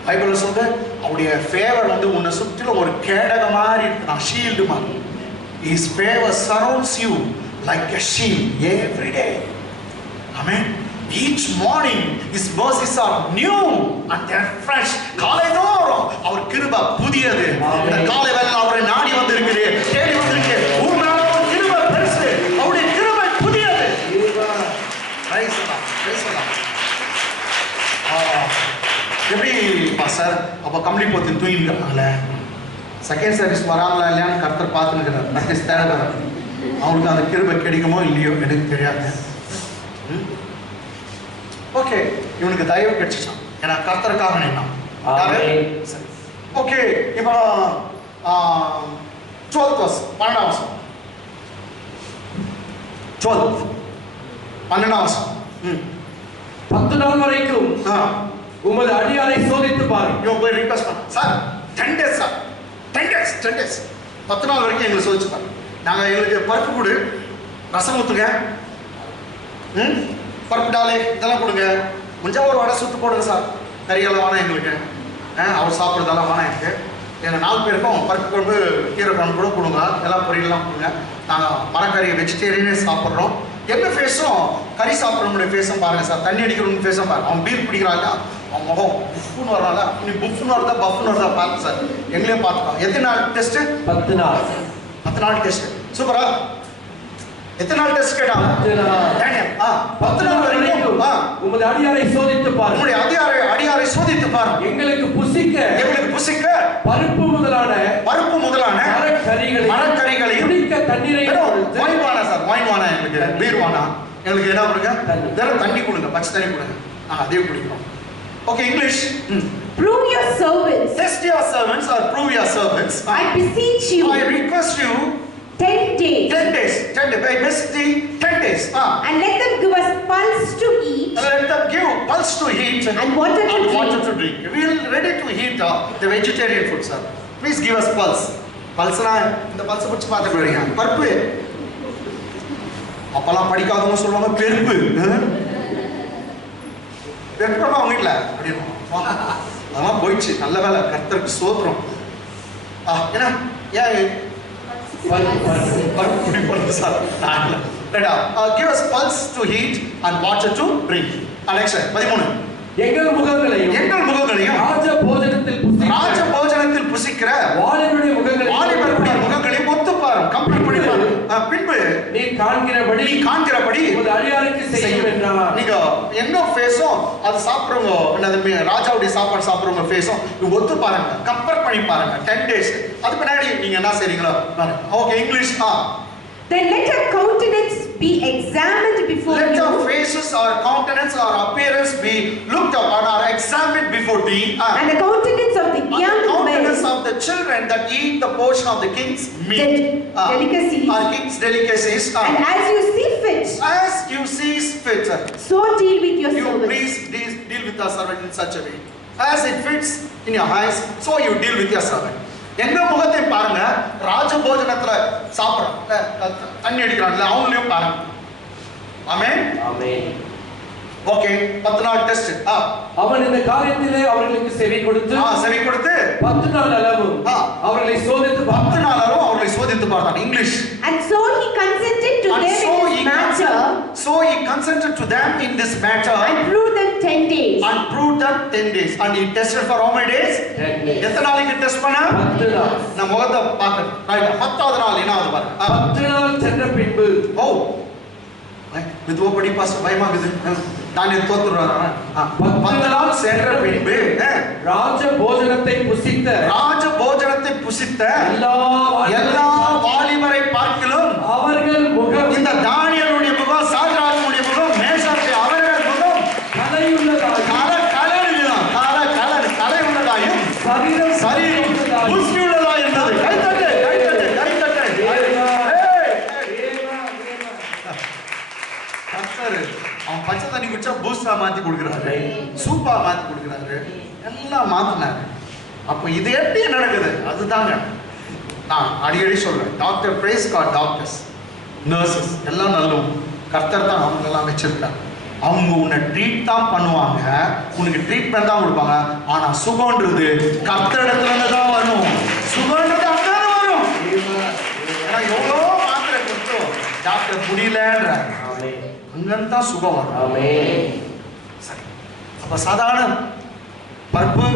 பைபிள்ல சொல்லுங்க, அவருடைய ஃபேவர் வந்து உன்னை சுற்றிலும் ஒரு கேடக மாதிரி இருக்கு, ஷீல்டு மாதிரி. His favor surrounds you like a shield every day. Amen. Each morning His mercies are new and they are fresh. காலைதோறும் அவர் கிருபை புதியது. இந்த காலை வேளை அவரை நாடி வந்திருக்குது, தேடி வந்திருக்கு. உங்களால ஒரு கிருபை பெருசு, அவருடைய கிருபை புதியது. Praise God. Praise God. எப்படி பாஸ்டர் அப்ப கம்பளி போத்து தூங்கிட்டாங்களே, செகண்ட் சர்வீஸ் வராங்களா இல்லையான்னு கர்த்தர் பார்த்துருக்கிறார். மெசேஜ் தேடுறாரு. அவங்களுக்கு அந்த கிருபை கிடைக்குமோ இல்லையோ எனக்கு தெரியாது. ஓகே, இவனுக்கு தயவு கிடைச்சிச்சான், ஏன்னா கர்த்தருக்காக நின்னான். ஓகே, இப்போ 12th verse, 12ஆம் வசனம். 12 12ஆம் வசனம். 10 நாள் வரைக்கும் உமது அடியாரை சோதித்து பாருங்க. இவன் போய் ரிக்வெஸ்ட் பண்ண, சார் 10 days சார், 10 days 10 நாள் வரைக்கும் எங்களை சோதிச்சு பாருங்க. நாங்கள் எங்களுக்கு பருப்பு கொடு, ரசம் ஊற்றுங்க, பருப்பு டாலே இதெல்லாம் கொடுங்க, கொஞ்சம் ஒரு வடை சுட்டு போடுங்க சார், கறியெல்லாம் வேணாம் எங்களுக்கு, அவர் சாப்பிட்றதெல்லாம் வேணாம் எனக்கு, எங்கள் 4 பேருக்கும் பருப்பு குழம்பு கீரை குழம்பு கூட கொடுங்க, எல்லாம் பொரியெல்லாம் கொடுங்க, நாங்கள் மரக்கறி வெஜிடேரியனே சாப்பிட்றோம். எங்கள் ஃபேஸும் கறி சாப்பிட்றவனுடைய ஃபேஸும் பாருங்கள் சார், தண்ணி அடிக்கிறவங்க ஃபேஸும் பாருங்கள், அவன் பீர் பிடிக்கிறாங்க, அவன் முகம் புஃப்னு வரனால நீ புஃப்னு வருதா பஃப்னு வருதா பார்த்து சார், எங்களையும் பார்த்துக்கலாம். எத்தனை நாள் டெஸ்ட்டு? 10 நாள். 10 நாள் டெஸ்ட். சூப்பரா? எத்தனை நாள் டெஸ்ட் கேட்டாங்க? 10 நாள் வரைக்கும் உமது அடியாரை சோதித்து பாருங்க. உங்களுடைய அடியாரை சோதித்து பாருங்க. எங்களுக்கு புசிக்க பருப்பு முதலான மரக்கறிகளையும் குடிக்க தண்ணீரையும் கொடுத்து, வைன் வானா சார், வைன் வானா எங்களுக்கு, பீர் வானா எங்களுக்கு, என்ன கொடுங்க? வெறும் தண்ணி கொடுங்க, பச்சை தண்ணி கொடுங்க, அதே குடிக்கிறோம். Okay, English. Prove your servants. Test your servants or prove your servants. I beseech you. I request you 10 days. 10 days. 10 days. By basically 10 days. And let them give us pulse to eat. Let them give pulse to eat. And water to drink. We are ready to eat the vegetarian food, sir. Please give us pulse. Pulse na இந்த pulse பிடிச்சு பார்த்து போறீங்க. பருப்பு. அப்பலாம் படிக்காதவங்க சொல்லுவாங்க பெருப்பு. எப்பமா அவங்க வீட்டில் அப்படின்னு அதெல்லாம் போயிடுச்சு. நல்ல வேலை, கர்த்தருக்கு ஸ்தோத்திரம். ஏன்னா ஏன் give us pulse to heat and water to drink. Next 13. எங்கள் முகங்களையும் ராஜ போஜனத்தில் புசிக்கிற வாலிபருடைய முகங்களையும் ஒத்து பாரும், கம்பேர் பண்ணி பாரு. பின்பு நீ காண்கிறபடி உமது அடியாருக்கு செய்யும் என்றார். நீங்க என்ன ஃபேஸும் அது சாப்பிடுறவங்க, ராஜாவுடைய சாப்பாடு சாப்பிடுறவங்க ஃபேஸும் ஒத்து பாருங்க, கம்பேர் பண்ணி பாருங்க. 10 days அது பின்னாடி நீங்க என்ன செய்றீங்களோ பாருங்க. Okay, English. Then let our countenance be examined before you. Let our faces, our countenance, our appearance be looked upon or examined before thee. And the countenance of the young men. The countenance of the children that eat the portion of the king's meat. Delicacies. Our king's delicacies. And as you see fit. As you see fit. So deal with your servant. You please deal with our servant in such a way. As it fits in your eyes, so you deal with your servant. எங்க முகத்தை பாருங்க, ராஜபோஜனத்துல சாப்பிடுற தண்ணி அடிக்கிறாங்கல்ல அவங்களையும் பாருங்க. ஆமென் ஆமென். Okay, 10 நாள் test. அவன் இந்த காரியத்திலே அவர்களுக்கு செவி கொடுத்து 10 நாள் அளவும் அவர்களை சோதித்து 10 நாள் அளவும் அவர்களை சோதித்து பார்த்தான். English. And so he consented to them in this matter. So he consented to them in this matter. And proved them 10 days. And proved them 10 days. And he tested for how many days? 10 days. எத்தனை நாளைக்கு test பண்ணா? 10 நாள். நான் முகத்தை பார்க்கணும். Right. 10வது நாள் என்னாவது பாருங்க. 10 நாள் சென்ற பின்பு மெதுவா படி பாஸ்டர், பயமா இருக்குது. தானே தோத்துறாரா? 10 நாள் சென்ற பின்பு ராஜ போஜனத்தை புசித்த எல்லா வாலிபரை பார்க்கிலும் அவர்கள் முகம், இந்த தானியேலுடைய முகம், சாத்ராக்குடைய முகம், மேஷாக்குடைய அவர்கள் முகம் கலையுள்ளதாயும் சரீரம் புஷ்டியுள்ளதாய் இருந்தது. கைத்தட்டு. அவன் பச்சை தண்ணி குடிச்சா பூஸ்டா மாத்தி கொடுக்குறாரு, சூப்பா மாத்தி கொடுக்குறாரு, எல்லாம் மாத்தினாரு. அப்போ இது எப்படி நடக்குது? அதுதாங்க நான் அடிக்கடி சொல்றேன். Doctor praise God, doctors, nurses எல்லாம் நல்லவங்க. கர்த்தர் தான் அவங்க எல்லாம் வச்சிருக்காங்க. அவங்க உன்னை ட்ரீட் தான் பண்ணுவாங்க, உனக்கு ட்ரீட்மெண்ட் தான் கொடுப்பாங்க. ஆனா சுகம்ன்றது கர்த்தரிடத்துல இருந்து தான் வரும். சுகம்ன்றது அங்கதான் வரும். ஏன்னா எவ்வளோ மாத்திரை கொடுத்தோம் டாக்டர் முடியலன்ற அங்கன்னு தான் சுகம் வரும். சரி, அப்ப சாதாரண பருப்பு,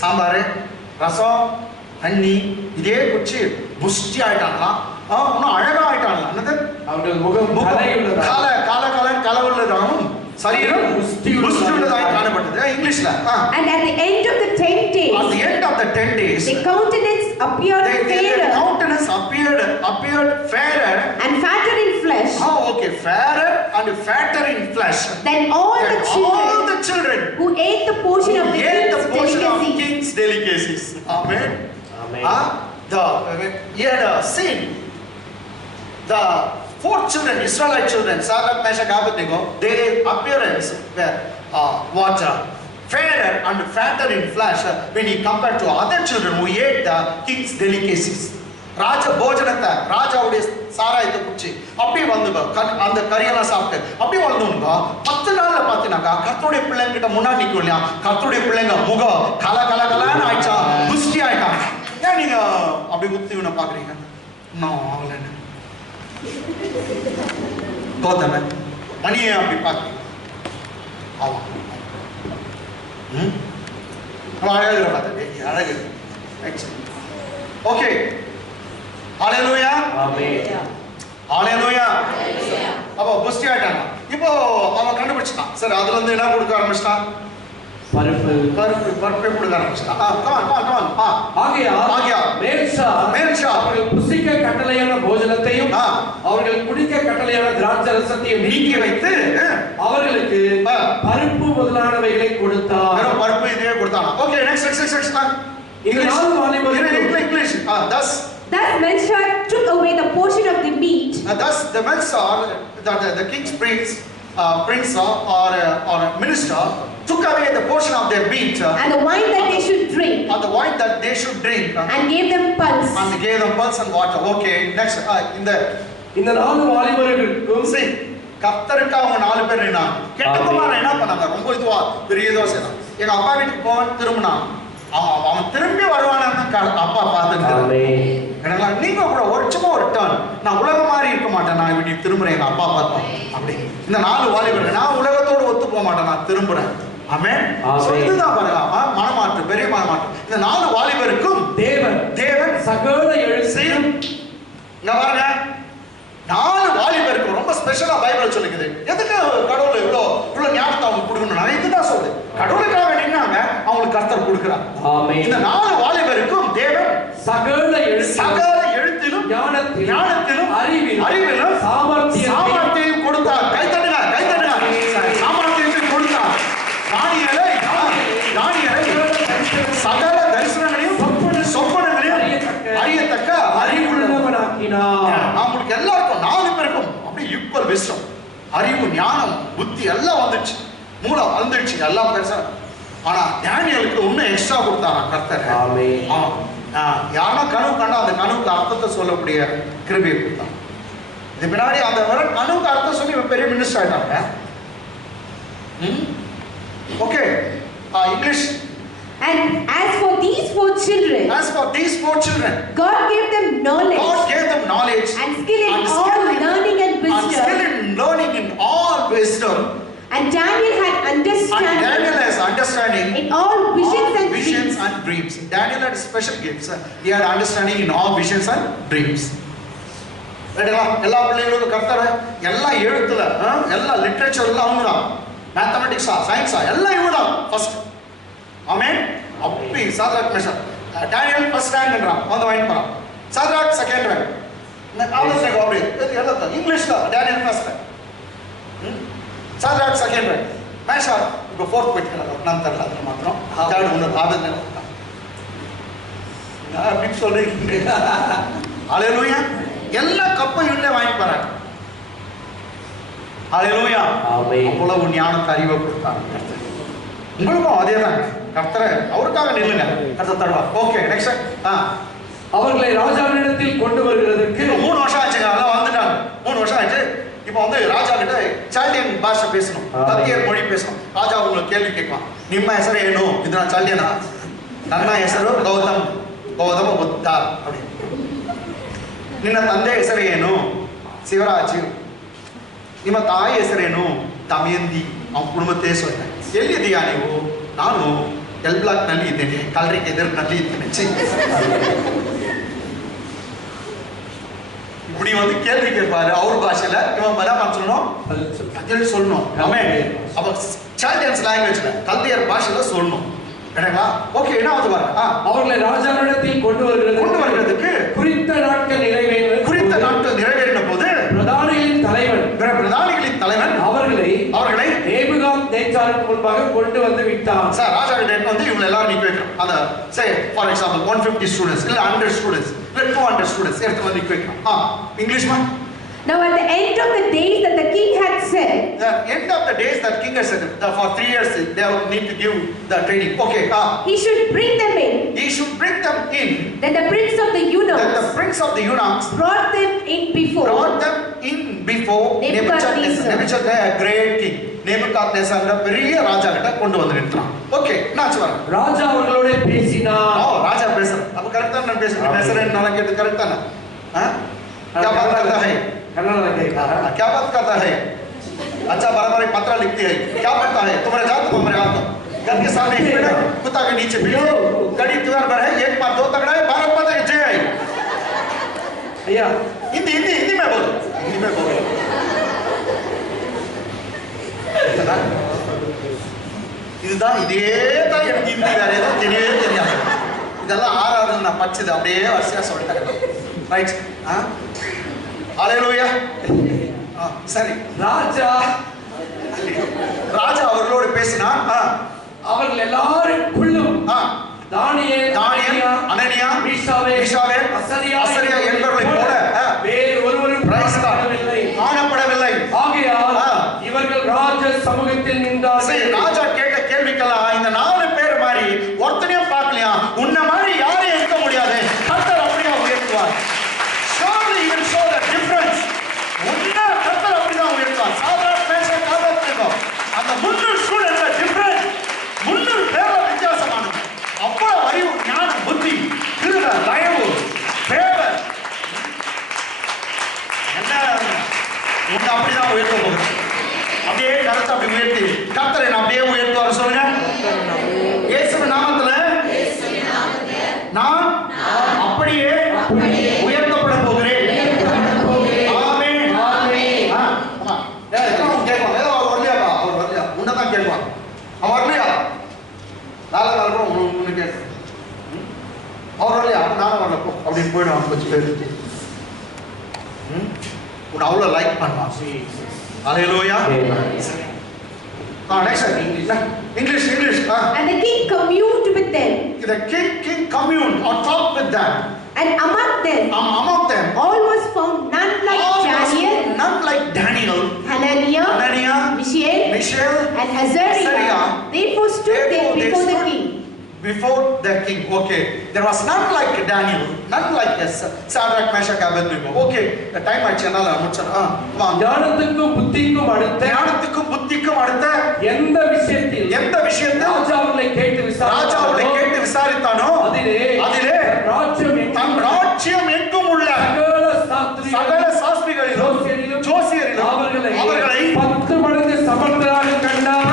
சாம்பார், ரசம், தண்ணி இதே குச்சி புஷ்டி ஆயிட்டாங்களாம். இன்னும் அழகா ஆயிட்டாங்களா? என்னது? அவர்கள் முகம் கலவுள்ளதாகவும் சரீரம் புஷ்டியுள்ளதாய் காணப்பட்டது. இங்கிலீஷ்ல. And at the end of the 10 days. At the end of the 10 days. The countenance appeared fairer. The countenance appeared fairer. And fatter in flesh. Okay, fairer and fatter in flesh. Then all the children who ate the portion of the king's delicacies. Amen. He had seen the 4 children, Israelite children, Shadrach, Meshach, Abednego, their appearance were fairer and fatter in flesh when he compared to other children who ate the king's delicacies. ராஜ போஜனத்தை, ராஜாவுடைய சாராயத்தை குடிச்சு அப்படியே வந்துங்க, அந்த கறியெல்லாம் சாப்பிட்டு அப்படியே வளர்ந்துங்க. 10 நாள்ல பார்த்தீங்கன்னாக்கா கர்த்தருடைய பிள்ளைங்க கிட்ட முன்னாடி நிற்கும் இல்லையா, கர்த்தருடைய பிள்ளைங்க முகம் கலன்னு ஆயிடுச்சா, புஷ்டி ஆயிட்டாங்க. ஏன் நீங்க அப்படி குத்திவனை பாக்குறீங்க? இன்னும் ஆகலன்னு தோத்தன மணியை அப்படி பார்க்க ஆமாம். அழகு பார்த்தேன், அழகு. ஓகே, ஹல்லேலூயா, ஹல்லேலூயா. அப்போ புஷ்டி ஆயிட்டாங்க. இப்போ அவன் கண்டுபிடிச்சிட்டான். சரி, அதுல இருந்து என்ன கொடுக்க ஆரம்பிச்சிட்டான்? பருப்பை கொடுக்க ஆரம்பிச்சிட்டான். அவர்கள் புசிக்க கட்டளையான போஜனத்தையும் அவர்கள் குடிக்க கட்டளையான திராட்சரசத்தையும் நீக்கி வைத்து அவர்களுக்கு பருப்பு முதலானவைகளை கொடுத்தார். பருப்பு இதே கொடுத்தாங்க. Okay, next. English. Thus Melchizedek took away the portion of the meat. Thus the Melchizedek, the king's prince or minister, took away the portion of their meat and the wine that they should drink. And gave them pulse. And water. Okay, next. இந்த 4 வாலிபர்களுக்கும் கர்த்தருக்கா அவங்க 4 பேர் நின்னா. கெட்டகுமாரன் என்ன பண்ணாங்க? ரொம்ப இதுவா பெரிய இதுவா செய்தான். எங்க அப்பா வீட்டுக்கு போவான் திரும்பினா அவன் திரும்பி வருவான்னு அப்பா பார்த்துட்டு நீங்க கூட ஒரு சும்மா ஒரு டர்ன், நான் உலகம் மாதிரி இருக்க மாட்டேன், நான் இப்படி திரும்புறேன் எங்க அப்பா பார்த்தோம் அப்படி. இந்த 4 வாலிபர்கள் நான் உலகத்தோடு ஒத்து போக மாட்டேன், நான் திரும்புறேன். ஆமென். இதுதான் பாருங்க மனமாற்று, பெரிய மனமாற்று. இந்த 4 வாலிபருக்கும் தேவன் சகல எழுத்தையும் இங்க பாருங்க 4 வாலிபருக்கு ரொம்ப ஸ்பெஷலா பைபிள் சொல்லுது. எதுக்கு கடவுள் இவ்வளவு ஞாபகத்தை அவங்க கொடுக்கணும்? நான் இதுதான் சொல்லு, கடவுளுக்காக நின்னாங்க, அவங்களுக்கு கர்த்தர் கொடுக்கிறார். இந்த 4 வாலிபருக்கும் தேவன் சகல எழுத்திலும் ஞானத்திலும் அறிவிலும் சாமர்த்தியம் கொடுத்தார். கை தட்டுங்க, கை தட்டுங்க. சாமர்த்தியத்தை கொடுத்தார். தானியேலை சகல தரிசனங்களையும் சொப்பனங்களையும் அறியத்தக்க அறிவுள்ளவனாக்கினார். அவங்களுக்கு எல்லாருக்கும் 4 பேருக்கும் அப்படியே ஈக்குவல் விஸ்டம், அறிவு, ஞானம், புத்தி எல்லாம் வந்துச்சு, மூளை வந்துடுச்சு, எல்லாம் பெருசா. ஆனா டேனியலுக்கு இன்னும் எக்ஸ்ட்ரா கொடுத்தாரா கர்த்தர். யாரா கனவு கண்டா அந்த கனவுக்கு அர்த்தத்தை சொல்லக்கூடிய கிருபையை கொடுத்தாங்க. இது பின்னாடி அந்த கனவுக்கு அர்த்தம் சொல்லி பெரிய மினிஸ்டர் ஆயிட்டாங்க. Okay, English. And as for these 4 children, God gave them knowledge, and skill in all learning and wisdom. And Daniel has understanding in all visions and dreams. Daniel had special gifts. He had understanding in all visions and dreams. எல்லா பிள்ளைகளுக்கும் கர்த்தர் எல்லா எழுத்துல எல்லா literature எல்லாம் அவங்கதான், மேத்தமெட்டிக்ஸா சயின்ஸா எல்லாம் இவங்கதான் ஃபர்ஸ்ட். ஆமென். அப்படி சாத்ராக் மேஷாக் டேனியல் ஃபர்ஸ்ட் ரேங்க்ன்றான், வந்து வாங்கி போறான். Shadrach second rank. ஆலோசனை அப்படி எல்லாம் இங்கிலீஷ்ல Daniel first rank, Shadrach second rank, Meshach இப்போ ஃபோர்த் போயிட்டு நான் தெரியல, அதில் மாத்திரம் தேர்ட் ஒன்று ஆபத்து அப்படின்னு சொல்றீங்க. ஹல்லேலூயா. எல்லா கப்பையும் உள்ளே வாங்கி போறாங்க. ஹல்லேலூயா. அவ்வளவு ஞானத்தை அறிவை கொடுத்தாங்க. உங்களுக்கும் அதே தாங்க. கர்த்தரை அவருக்காக நில்லுங்க, கர்த்தர் தருவார். Okay, next. அவர்களை ராஜாவினிடத்தில் கொண்டு வருகிறதுக்கு 3 வருஷம் ஆச்சுங்க. அதெல்லாம் வந்துட்டாங்க. 3 வருஷம் ஆச்சு. இப்போ வந்து ராஜா கிட்ட சால்டியன் பாஷை பேசணும், கத்தியர் மொழி பேசணும். ராஜா உங்களுக்கு கேள்வி கேட்கலாம். ನಿಮ್ಮ ಹೆಸರು ಏನು? ಇದು ನಾನು ಚಾಲ್ಡಿಯನ. ನನ್ನ ಹೆಸರು ಗೌತಮ ಬುದ್ಧ அப்படி. ನಿನ್ನ ತಂದೆ ಹೆಸರು ಏನು? ಶಿವರಾಜ್. ನಿಮ್ಮ ತಾಯಿ ಹೆಸರೇನು? ದಮಯಂತಿ. ಅವನ ಕುಟುಂಬത്തെ சொல்றேன். ಎಲ್ಲಿದ್ದೀಯಾ ನೀವು? ನಾನು ಎಲ್ ಬ್ಲಾಕ್ ನಲ್ಲಿ ಇದ್ದೇನೆ, ಕಲ್ರಿಗೆ ಎದುರಿನಲ್ಲಿ ಇದ್ದೇನೆ. இப்படி வந்து கேள்வி கேட்பாரு அவர் பாஷையில. இவன் என்ன சொல்லணும்? பதில் சொல்லணும். அப்ப சால்டியன்ஸ் லாங்குவேஜ்ல கல்தியர் பாஷையில சொல்லணும். ஓகே, என்ன வந்து பாருங்க. அவர்களை ராஜாவினிடத்தில் கொண்டு வருகிறதுக்கு குறித்த நாட்கள் நிறைவேறின போது பிரதானிகளின் தலைவன் அவர்களை நேபுகாத்நேச்சாருக்கு முன்பாக கொண்டு வந்து விட்டான். சார், ராஜா கிட்ட வந்து இவங்க எல்லாரும் நிக்க வைக்கிறோம். அந்த சே ஃபார் எக்ஸாம்பிள் 150 ஸ்டூடண்ட்ஸ் இல்ல 100 ஸ்டூடண்ட்ஸ் இல்ல 200 ஸ்டூடண்ட்ஸ் எடுத்து வந்து நிக்க வைக்கிறோம். இங்கிலீஷ் மா. Now at the end of the days that the king had said, for 3 years they need to give the training. Okay, he should bring them in. Then the prince of the eunuchs brought them in before Nebuchadnezzar, a great king. Nebuchadnezzar பெரிய ராஜா கிட்ட கொண்டு வந்து நிறுத்தினான். Okay, நான் சொல்றேன். ராஜா அவர்களோட பேசினார். ராஜா பேசுறார். அப்ப கரெக்ட்டா நான் பேசுறேன். பேசுறேன் நான் கேட்டு கரெக்ட்டா ना? क्या बात करता है? क्या बात करता है? अच्छा बराबर पत्र लिखती है. क्या पढ़ता है? तुम्हारे जात को हमारे हाथ घर के सामने एक पेड़ कुत्ता के नीचे बिल्ली कड़ी त्योहार पर है. एक बार 2 तगड़ा है. भारत माता की जय है. भैया हिंदी में बोलो. இதுதான் இதே தான் எனக்கு ஹிந்தி வேற ஏதோ தெரியவே தெரியாது. இதெல்லாம் ஆறாவது நான் படிச்சது அப்படியே வரிசையா சொல்லிட்டேன். ரைட். ஹல்லேலூயா. சரி, ராஜா அவர்களோடு பேசினார். அவர்கள் எல்லாருக்குள்ளும் தானியேல், அனனியா, மீஷாவேல், அசரியா என்பவர்களைப் போல வேறு ஒருவரும் காணப்படவில்லை. ஆகையால் இவர்கள் ராஜ சமூகத்தில் நின்றார்கள். ராஜா கேட்ட கேள்விக்கெல்லாம் இந்த 4 பேர் மாதிரி ஒருத்தனையும் பார்க்கலையா? உன்ன மாதிரி யாரையும் இருக்க முடியாது. கர்த்தர் அப்படியே உயர்த்துவார். Surely you will show the difference. உன்ன கர்த்தர் அப்படிதான் உயர்த்துவார். வேலை கூட ஒன்று கேட்குறேன். அவர் வரலையா நானும் வரல போ அப்படின்னு போயிடுவான் கொஞ்சம் பேர். உன்னை அவ்வளோ லைக் பண்ணுவான். அல்லேலூயா. Next English. And the king communed with them. The king communed or talked with them. And among them, all was found none like Daniel, Hananiah, Mishael, and Azariah. Therefore stood they before the king. Okay, there was none like Daniel, none like Shadrach, Meshach, Abednego. Okay, the time I channel ஞானத்துக்கும் புத்திக்கும் அடுத்த எந்த விஷயத்தில் ராஜா அவர்களை கேட்டு விசாரித்தானோ அதிலே ராஜ்யம் எங்கும் உள்ள சகல சாஸ்திரிகளிலும் ஜோசியரிலும் அவர்களை 10 மடங்கு சமர்த்தராக கண்டார்.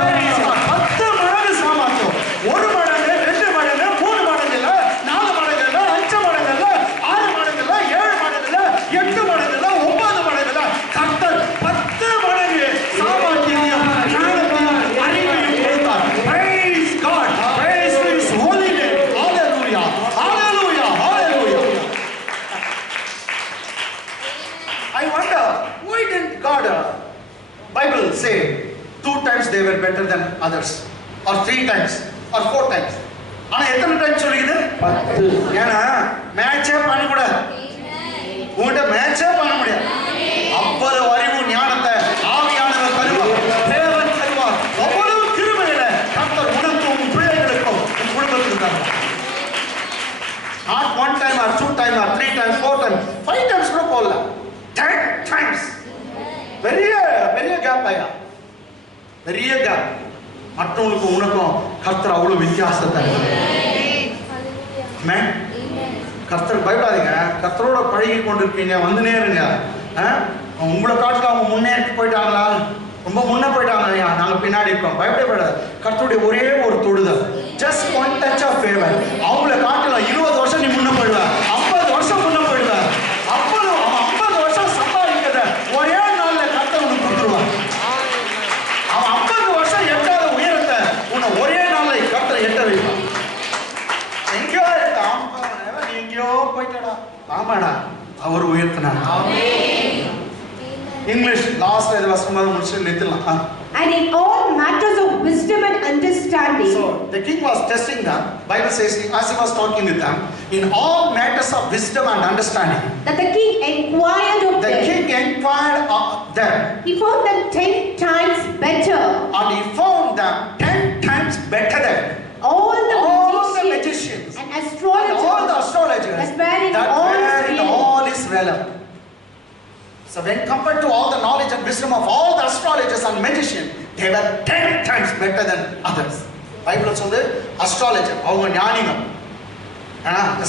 10 மடங்கு சாமர்த்தியம். 1 மடங்கு, 2 மடங்கு, 3 மடங்கு இல்ல, 4 மடங்கு இல்ல, 5 மடங்கு இல்ல, 6 மடங்கு இல்ல, 7 மடங்கு இல்ல, 8 மடங்கு இல்ல, 9 மடங்கு இல்ல, கர்த்தர் 10 மடங்கு சாமர்த்தியம், ஞானத்தையும் அறிவையும் கொடுத்தார். Praise God. Praise to His holy name. Hallelujah. Hallelujah. Hallelujah. I wonder, why didn't God, Bible say 2 times they were better than others, or 3 times, or 4 times? ஆனா எத்தனை டைம் சொல்லிக்குது? 10. ஏன்னா மேட்சே பண்ண கூடாது. உங்கள்கிட்ட மேட்சே பண்ண முடியாது. அவ்வளவு அறிவு ஞானத்தை ஆவியானவர் தருவார், தேவன் தருவார். அவ்வளவு கிருபையில கர்த்தர் உனக்கும் உன் பிள்ளைகளுக்கும் உன் குடும்பத்துக்கு தருவார். Not 1 time or 2 time or 3 times, 4 times, 5 times கூட போகல. 10 times. பெரிய கேப் ஐயா, பெரிய கேப். மற்றவங்களுக்கும் உனக்கும் கர்த்தர் அவ்வளவு வித்தியாசத்தை. கர்த்தர் பயப்படாதீங்க. கர்த்தரோட பழகி கொண்டிருக்கீங்க, வந்து நேருங்க. உங்களை காட்டில் அவங்க முன்னேறி போயிட்டாங்களா, ரொம்ப முன்ன போயிட்டாங்க ஐயா, நாங்க பின்னாடி இருக்கோம். பயப்படக்கூடாது. கர்த்தருடைய ஒரே ஒரு தொடுதல், just one touch of favor. அவங்கள காட்டில் 20 வருஷம் நீ முன்ன போயிடுவ, 50 வருஷம் முன்ன போயிடுவ. அப்போ அவன் 50 வருஷம் சம்பாதிக்கிறத ஒரே நாள்ல கர்த்தர் உனக்கு கொடுத்துருவான். அவன் 50 வருஷம் எட்டாத உயரத்தை உன்னை ஒரே நாள்ல கர்த்தர் எட்ட வைப்பான். எங்கேயோ இருக்கான், நீ எங்கேயோ போயிட்டடா. ஆமாடா, அவர் உயர்த்தினார். English last வசனமா முடிச்சு நிறுத்தலாம். And in all matters of wisdom and understanding. So the king was testing them. Bible says as he was talking with them, in all matters of wisdom and understanding, that the king inquired of them. The king inquired of them. He found them 10 times better. And he found them 10 times better than all the magicians and astrologers. And all the astrologers. That were in all his realm. So when compared to all the knowledge and wisdom of all the astrologers and magicians, they were 10 times better than others. Bible சொல்லுது astrologer அவங்க ஞானிகள்.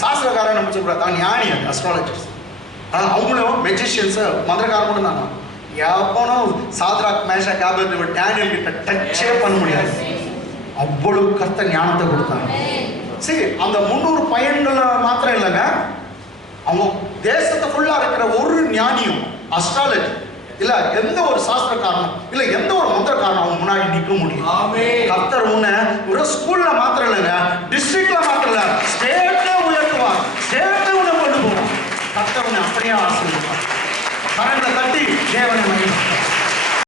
சாஸ்திரக்காரன் நம்ம சொல்றோம் ஞானி astrologers. அவங்களும் magicians மந்திரக்காரங்களும் தான். எவனும் Shadrach Meshach Abednego Daniel கிட்ட டச்சே பண்ண முடியாது. அவ்வளவு கர்த்தர் ஞானத்தை கொடுத்தாங்க. சரி, அந்த 300 பையன்கள் மாத்திரம் இல்லைங்க, அவங்க தேசத்தை ஃபுல்லா இருக்கிற ஒரு ஞானியும் அஸ்ட்ராலஜி இல்ல எந்த ஒரு சாஸ்திரக்காரனும் இல்ல எந்த ஒரு மந்திரக்காரனும் அவங்க முன்னாடி நிற்க முடியும். கர்த்தர் உன்னை ஒரு ஸ்கூல்ல மாத்திரம் இல்லைங்க, டிஸ்ட்ரிக்ட்ல மாத்திரம் இல்ல, ஸ்டேட்ல உயர்த்துவார், ஸ்டேட்ல உன்னை கொண்டு போவார். கர்த்தர் உன்னை அப்படியே ஆசீர்வதிப்பார். கரங்களை தட்டி தேவனை